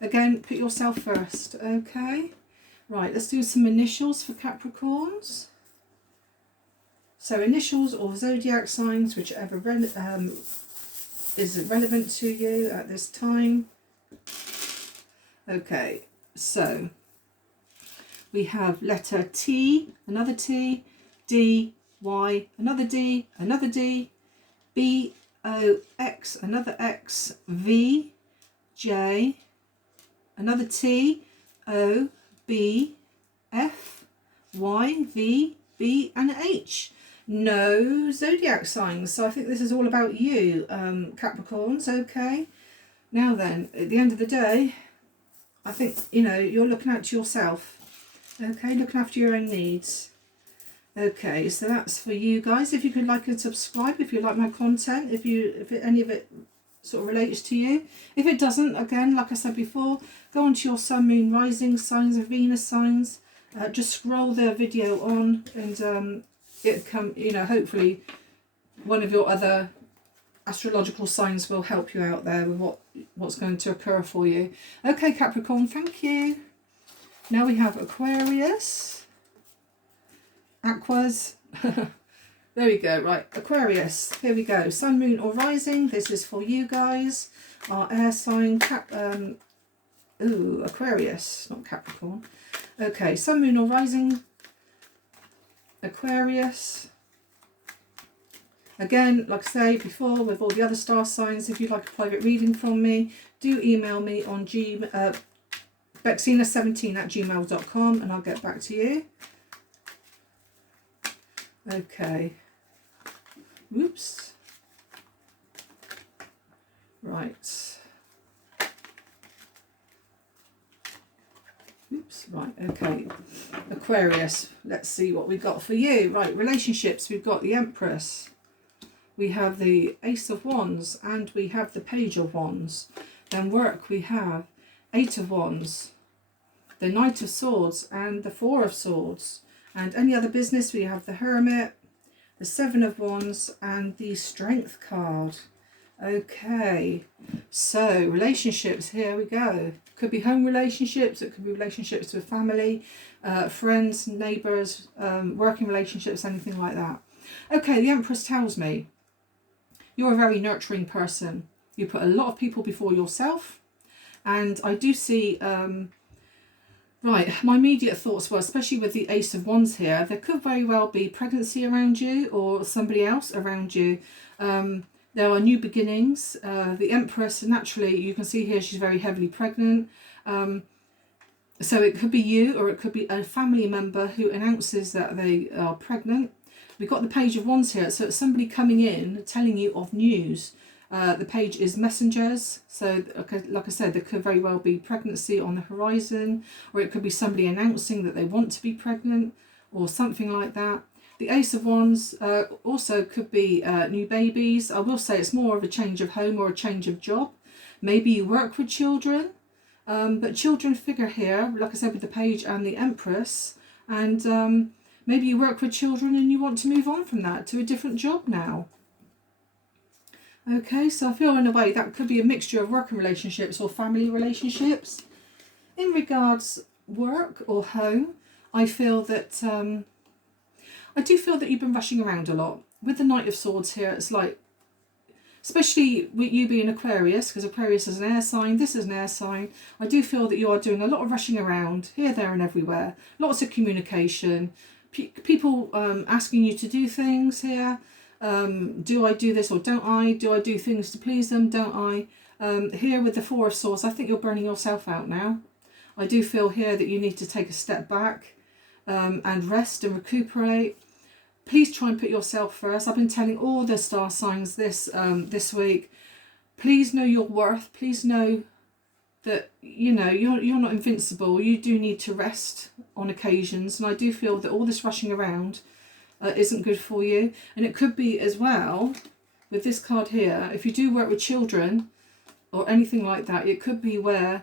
Again, put yourself first, okay? Right, let's do some initials for Capricorns. So initials or zodiac signs, whichever is relevant to you at this time. Okay, so we have letter T, another T, D, Y, another D, another D, B, O, X, another X, V, J, another T, O, B, F, Y, V, B, and H. No zodiac signs, so I think this is all about you, Capricorns. Okay, now then, at the end of the day, I think, you know, you're looking out to yourself. Okay, looking after your own needs. Okay, so that's for you guys. If you could like and subscribe, if you like my content, if any of it sort of relates to you. If it doesn't, again, like I said before, go onto your sun, moon, rising signs and Venus signs. Just scroll the video on, and it come, you know, hopefully one of your other astrological signs will help you out there with what's going to occur for you. Okay, Capricorn, thank you. Now we have Aquarius, Aquas. There we go. Right, Aquarius, here we go. Sun, moon or rising, this is for you guys. Our air sign, Aquarius, not Capricorn. Okay, sun, moon or rising, Aquarius. Again, like I say before, with all the other star signs, if you'd like a private reading from me, do email me on bexina17@gmail.com and I'll get back to you. Okay. Whoops. Right. Oops, right, okay. Aquarius, let's see what we got for you. Right, relationships, we've got the Empress. We have the Ace of Wands and we have the Page of Wands. Then work, we have 8 of Wands, the Knight of Swords and the 4 of Swords. And any other business, we have the Hermit, the 7 of Wands and the Strength card. Okay, so relationships, here we go. Could be home relationships, it could be relationships with family, friends, neighbours, working relationships, anything like that. Okay, the Empress tells me you're a very nurturing person. You put a lot of people before yourself. And I do see, right, my immediate thoughts were, especially with the Ace of Wands here, there could very well be pregnancy around you or somebody else around you. There are new beginnings. The Empress, naturally, you can see here she's very heavily pregnant. So it could be you or it could be a family member who announces that they are pregnant. We've got the Page of Wands here, so it's somebody coming in telling you of news. The page is messengers, so like I said, there could very well be pregnancy on the horizon, or it could be somebody announcing that they want to be pregnant or something like that. The Ace of Wands also could be new babies. I will say it's more of a change of home or a change of job. Maybe you work with children, but children figure here, like I said, with the Page and the Empress, and maybe you work with children and you want to move on from that to a different job now. Okay, so I feel in a way that could be a mixture of working relationships or family relationships. In regards work or home, I feel that I do feel that you've been rushing around a lot. With the Knight of Swords here, it's like, especially with you being Aquarius, because Aquarius is an air sign, this is an air sign, I do feel that you are doing a lot of rushing around, here, there and everywhere. Lots of communication, people asking you to do things here. Do I do this or don't I? Do I do things to please them? Don't I? Here with the 4 of Swords, I think you're burning yourself out now. I do feel here that you need to take a step back and rest and recuperate. Please try and put yourself first. I've been telling all the star signs this week. Please know your worth. Please know that, you know, you're not invincible. You do need to rest on occasions. And I do feel that all this rushing around isn't good for you. And it could be as well, with this card here, if you do work with children or anything like that, it could be where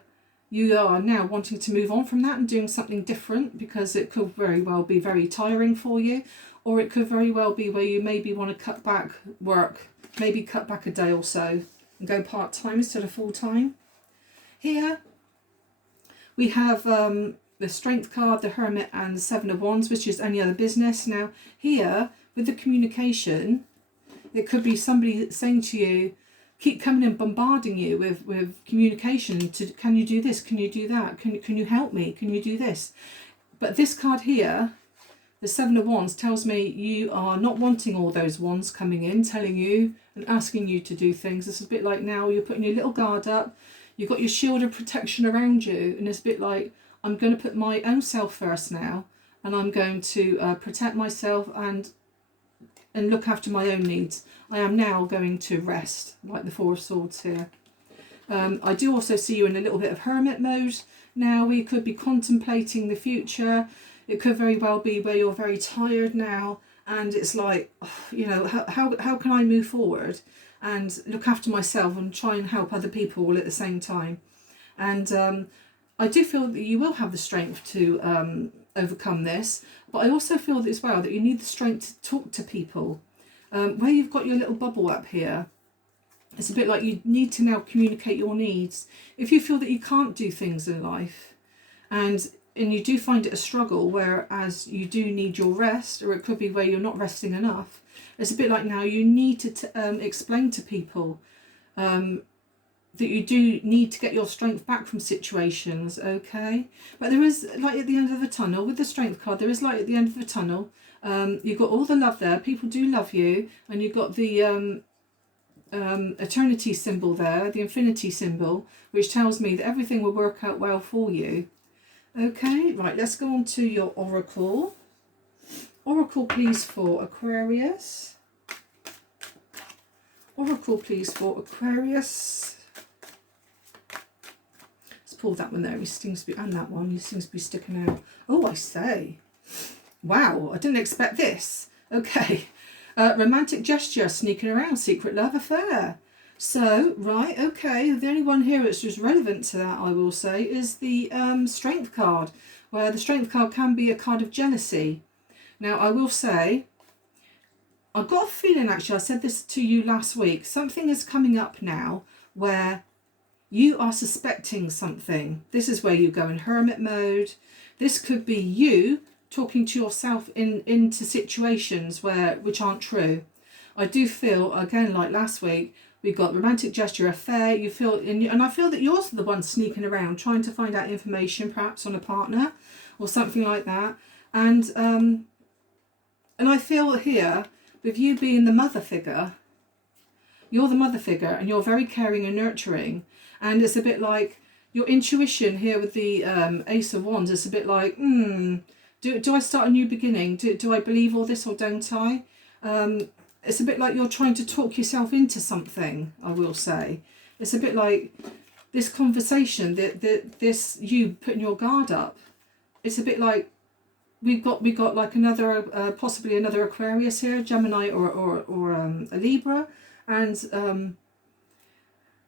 you are now wanting to move on from that and doing something different, because it could very well be very tiring for you. Or it could very well be where you maybe want to cut back work, maybe cut back a day or so and go part-time instead of full-time. Here we have the the Strength card, the Hermit, and the Seven of Wands, which is any other business. Now here, with the communication, it could be somebody saying to you, keep coming and bombarding you with communication to, can you do this, can you do that, can you help me, can you do this? But this card here, the Seven of Wands, tells me you are not wanting all those wands coming in, telling you and asking you to do things. It's a bit like now you're putting your little guard up, you've got your shield of protection around you, and it's a bit like, I'm going to put my own self first now, and I'm going to protect myself and look after my own needs. I am now going to rest, like the Four of Swords here. I do also see you in a little bit of hermit mode now. We could be contemplating the future. It could very well be where you're very tired now, and it's like, oh, you know, how can I move forward and look after myself and try and help other people all at the same time? And I do feel that you will have the strength to overcome this, but I also feel that as well that you need the strength to talk to people. Where you've got your little bubble up here, it's a bit like you need to now communicate your needs. If you feel that you can't do things in life, and you do find it a struggle, whereas you do need your rest, or it could be where you're not resting enough, it's a bit like now you need to explain to people that you do need to get your strength back from situations, okay? But there is light at the end of the tunnel. With the Strength card, there is light at the end of the tunnel. You've got all the love there. People do love you. And you've got the eternity symbol there, the infinity symbol, which tells me that everything will work out well for you. Okay, right, let's go on to your oracle. Oracle, please, for Aquarius. Oracle, please, for Aquarius. Pull that one there, he seems to be, and that one, he seems to be sticking out. Oh, I say. Wow, I didn't expect this. Okay. Romantic gesture, sneaking around, secret love affair. So, right, okay, the only one here that's just relevant to that, I will say, is the Strength card, where the Strength card can be a card of jealousy. Now, I will say, I've got a feeling, actually, I said this to you last week, something is coming up now where you are suspecting something. This is where you go in hermit mode. This could be you talking to yourself into situations which aren't true. I do feel, again, like last week, we got romantic gesture, affair. You feel, and I feel that you're the one sneaking around, trying to find out information, perhaps on a partner or something like that. And I feel here, with you being the mother figure, you're the mother figure, and you're very caring and nurturing. And it's a bit like your intuition here with the Ace of Wands. It's a bit like, do I start a new beginning? Do I believe all this or don't I? It's a bit like you're trying to talk yourself into something, I will say. It's a bit like this conversation, this you putting your guard up. It's a bit like we got like another, possibly another Aquarius here, Gemini or a Libra. And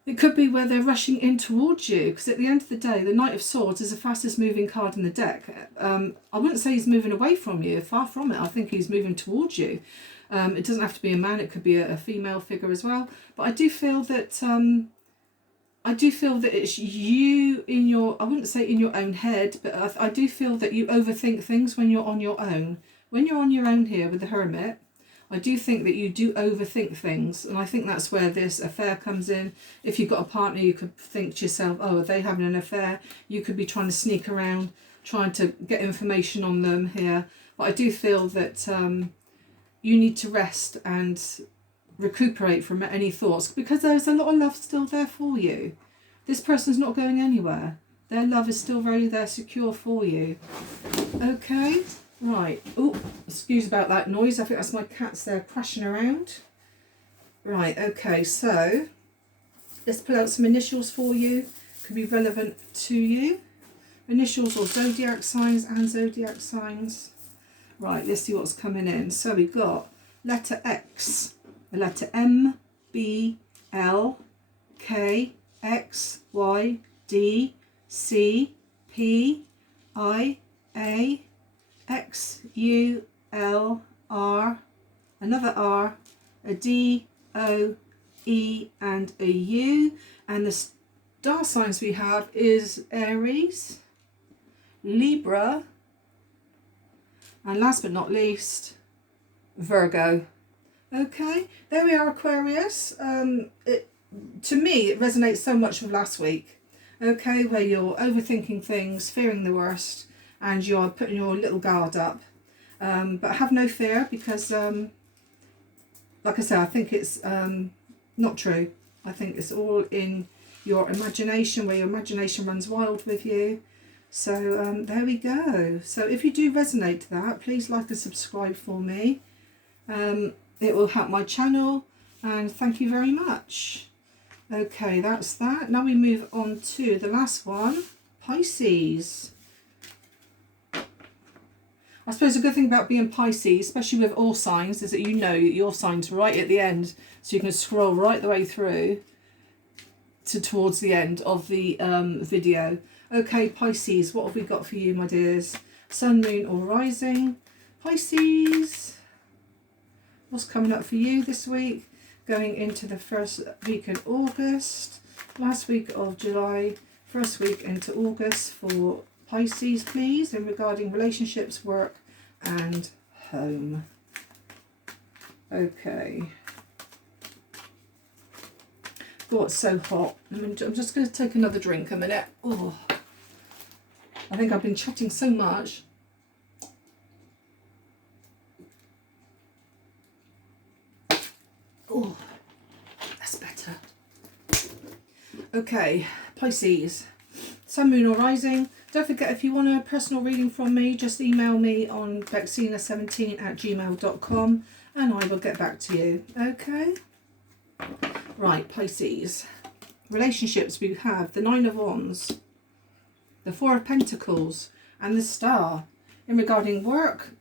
it could be where they're rushing in towards you, because at the end of the day, the Knight of Swords is the fastest moving card in the deck. I wouldn't say he's moving away from you, far from it. I think he's moving towards you. It doesn't have to be a man, it could be a female figure as well. But I do feel that it's you in your, I wouldn't say in your own head, but I do feel that you overthink things when you're on your own. When you're on your own here with the Hermit, I do think that you do overthink things, and I think that's where this affair comes in. If you've got a partner, you could think to yourself, oh, are they having an affair? You could be trying to sneak around, trying to get information on them here. But I do feel that you need to rest and recuperate from any thoughts, because there's a lot of love still there for you. This person's not going anywhere. Their love is still very there, secure for you. Okay. Right, oh, excuse about that noise. I think that's my cats there crashing around. Right, okay, so let's pull out some initials for you. Could be relevant to you. Initials or zodiac signs and zodiac signs. Right, let's see what's coming in. So we got letter X, the letter M, B, L, K, X, Y, D, C, P, I, A, X, U, L, R, another R, a D, O, E and a U. And the star signs we have is Aries, Libra, and last but not least, Virgo. Okay, there we are, Aquarius. To me, it resonates so much with last week. Okay, where you're overthinking things, fearing the worst, and you're putting your little guard up. But have no fear, because, like I said, I think it's not true. I think it's all in your imagination, where your imagination runs wild with you. So there we go. So if you do resonate to that, please like and subscribe for me. It will help my channel, and thank you very much. Okay, that's that. Now we move on to the last one, Pisces. I suppose a good thing about being Pisces, especially with all signs, is that you know your sign's right at the end, so you can scroll right the way through towards the end of the video. Okay, Pisces, what have we got for you, my dears? Sun, moon or rising? Pisces, what's coming up for you this week? Going into the first week in August, last week of July, first week into August for Pisces, please, and regarding relationships, work and home. Okay. God, it's so hot. I'm just going to take another drink a minute. Oh, I think I've been chatting so much. Oh, that's better. Okay, Pisces, Sun, moon or rising. Don't forget, if you want a personal reading from me, just email me on bexina17@gmail.com and I will get back to you. Okay? Right, Pisces. Relationships, we have the Nine of Wands, the Four of Pentacles, and the Star. In regarding work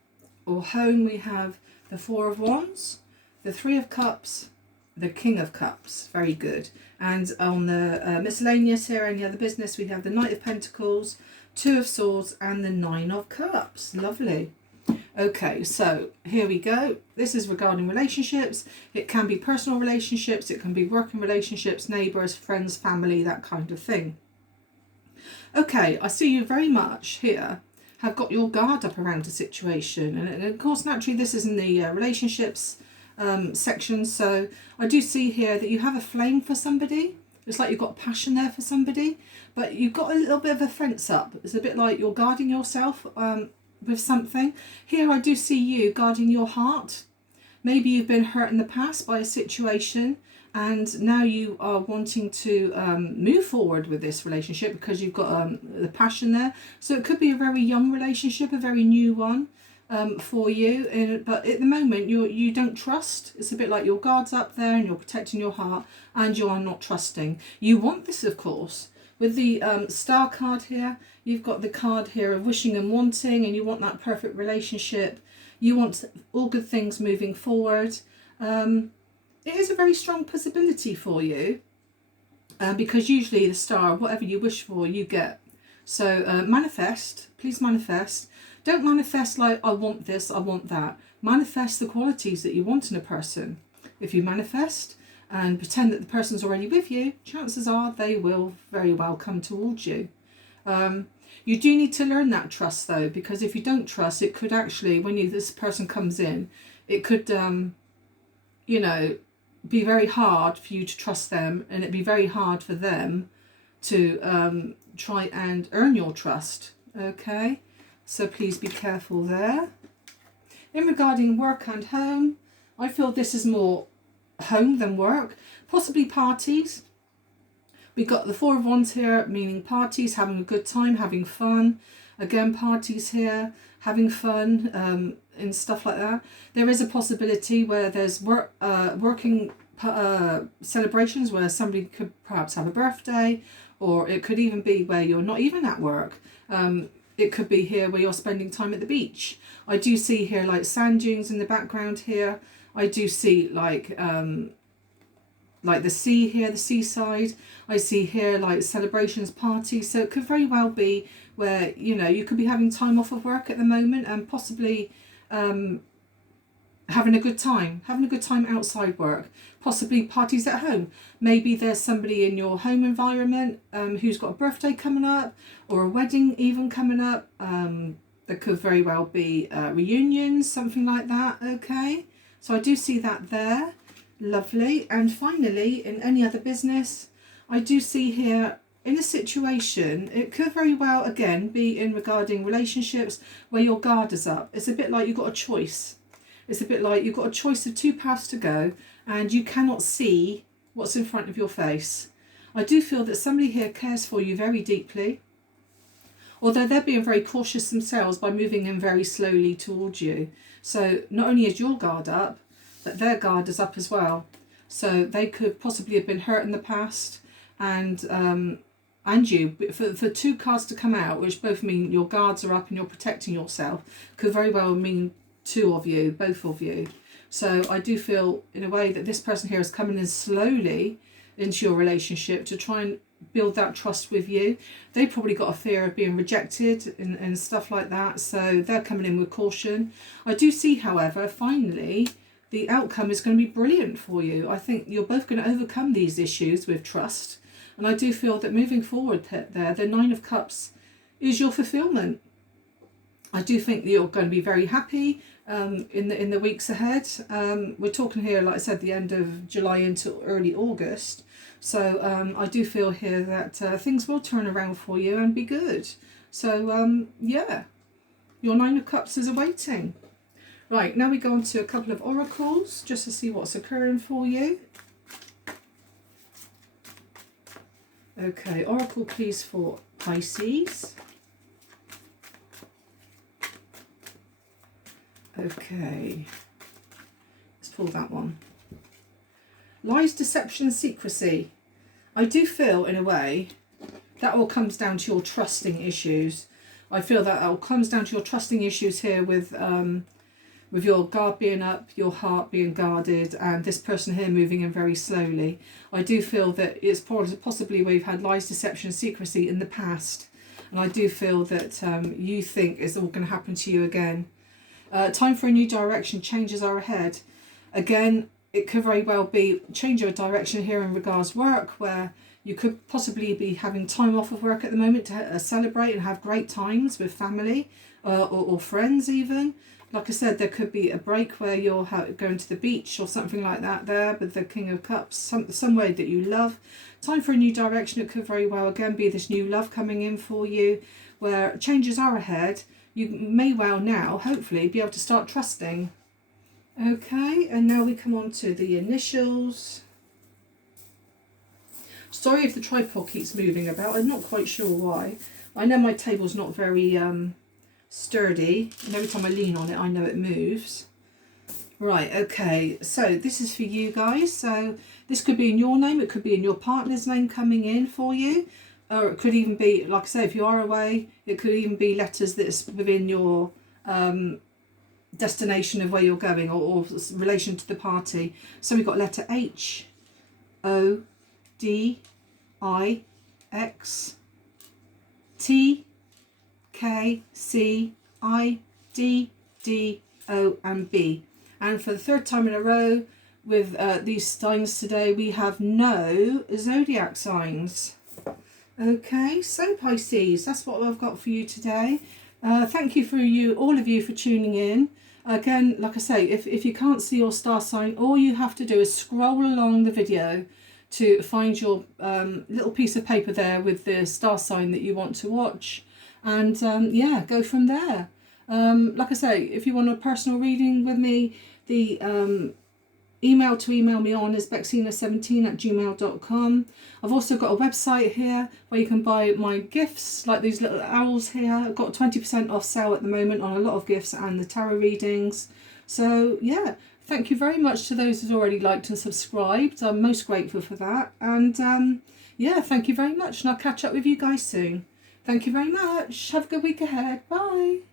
or home, we have the Four of Wands, the Three of Cups, the King of Cups. Very good. And on the miscellaneous here, any other business, we have the Knight of Pentacles, Two of Swords, and the Nine of Cups. Lovely. Okay, so here we go. This is regarding relationships. It can be personal relationships, it can be working relationships, neighbours, friends, family, that kind of thing. Okay, I see you very much here have got your guard up around a situation, and of course naturally this is in the relationships section, so I do see here that you have a flame for somebody. It's like you've got passion there for somebody, but you've got a little bit of a fence up. It's a bit like you're guarding yourself with something. Here I do see you guarding your heart. Maybe you've been hurt in the past by a situation, and now you are wanting to move forward with this relationship because you've got the passion there. So it could be a very young relationship, a very new one for you. But at the moment you don't trust. It's a bit like your guard's up there and you're protecting your heart and you are not trusting. You want this, of course. With the Star card here, you've got the card here of wishing and wanting, and you want that perfect relationship. You want all good things moving forward. It is a very strong possibility for you because usually the Star, whatever you wish for, you get. So manifest, please manifest. Don't manifest like, I want this, I want that. Manifest the qualities that you want in a person. If you manifest and pretend that the person's already with you, chances are they will very well come towards you. You do need to learn that trust though, because if you don't trust, it could actually, when this person comes in, it could, you know, be very hard for you to trust them, and it'd be very hard for them to try and earn your trust. Okay, so please be careful there. In regarding work and home, I feel this is more home than work, possibly parties. We've got the Four of Wands here, meaning parties, having a good time, having fun. Again, parties here, having fun, and stuff like that. There is a possibility where there's working celebrations where somebody could perhaps have a birthday, or it could even be where you're not even at work. It could be here where you're spending time at the beach. I do see here like sand dunes in the background here. I do see like the sea here, the seaside. I see here like celebrations, parties. So it could very well be where, you know, you could be having time off of work at the moment and possibly having a good time outside work, possibly parties at home. Maybe there's somebody in your home environment who's got a birthday coming up, or a wedding even coming up. There could very well be reunions, something like that. Okay, so I do see that there. Lovely. And finally, in any other business, I do see here, in a situation, it could very well again be in regarding relationships where your guard is up. It's a bit like you've got a choice. It's a bit like you've got a choice of two paths to go and you cannot see what's in front of your face. I do feel that somebody here cares for you very deeply, although they're being very cautious themselves by moving in very slowly towards you. So not only is your guard up, but their guard is up as well. So they could possibly have been hurt in the past, and you. For two cards to come out, which both mean your guards are up and you're protecting yourself, could very well mean two of you, both of you. So I do feel in a way that this person here is coming in slowly into your relationship to try and build that trust with you. They probably got a fear of being rejected and stuff like that, so they're coming in with caution. I do see, however, finally the outcome is going to be brilliant for you. I think you're both going to overcome these issues with trust, and I do feel that moving forward there, the Nine of Cups is your fulfillment. I do think that you're going to be very happy in the weeks ahead. We're talking here, like I said, the end of July into early August. So I do feel here that things will turn around for you and be good. So yeah, your Nine of Cups is awaiting. Right, now we go on to a couple of oracles just to see what's occurring for you. Okay, oracle please for Pisces. Okay, let's pull that one. Lies, deception, secrecy. I do feel, in a way, that all comes down to your trusting issues. I feel that all comes down to your trusting issues here with your guard being up, your heart being guarded, and this person here moving in very slowly. I do feel that it's possibly where you've had lies, deception, secrecy in the past. And I do feel that you think it's all going to happen to you again. Time for a new direction, changes are ahead. Again, it could very well be change of direction here in regards work, where you could possibly be having time off of work at the moment to celebrate and have great times with family or friends even. Like I said, there could be a break where you're going to the beach or something like that there with the King of Cups, some way that you love. Time for a new direction. It could very well again be this new love coming in for you, where changes are ahead. You may well now, hopefully, be able to start trusting. Okay, and now we come on to the initials. Sorry if the tripod keeps moving about. I'm not quite sure why. I know my table's not very sturdy, and every time I lean on it, I know it moves. Right, okay, so this is for you guys. So this could be in your name. It could be in your partner's name coming in for you. Or it could even be, like I say, if you are away, it could even be letters that's within your destination of where you're going, or relation to the party. So we've got letter H, O, D, I, X, T, K, C, I, D, D, O and B. And for the third time in a row with these signs today, we have no zodiac signs. Okay, so Pisces, that's what I've got for you today. Thank you for all of you for tuning in. Again, like I say, if you can't see your star sign, all you have to do is scroll along the video to find your little piece of paper there with the star sign that you want to watch. And yeah, go from there. Like I say, if you want a personal reading with me, the email to email me on is bexina17@gmail.com. I've also got a website here where you can buy my gifts, like these little owls here. I've got 20% off sale at the moment on a lot of gifts and the tarot readings. So yeah, thank you very much to those who've already liked and subscribed. I'm most grateful for that. And yeah, thank you very much, and I'll catch up with you guys soon. Thank you very much. Have a good week ahead. Bye.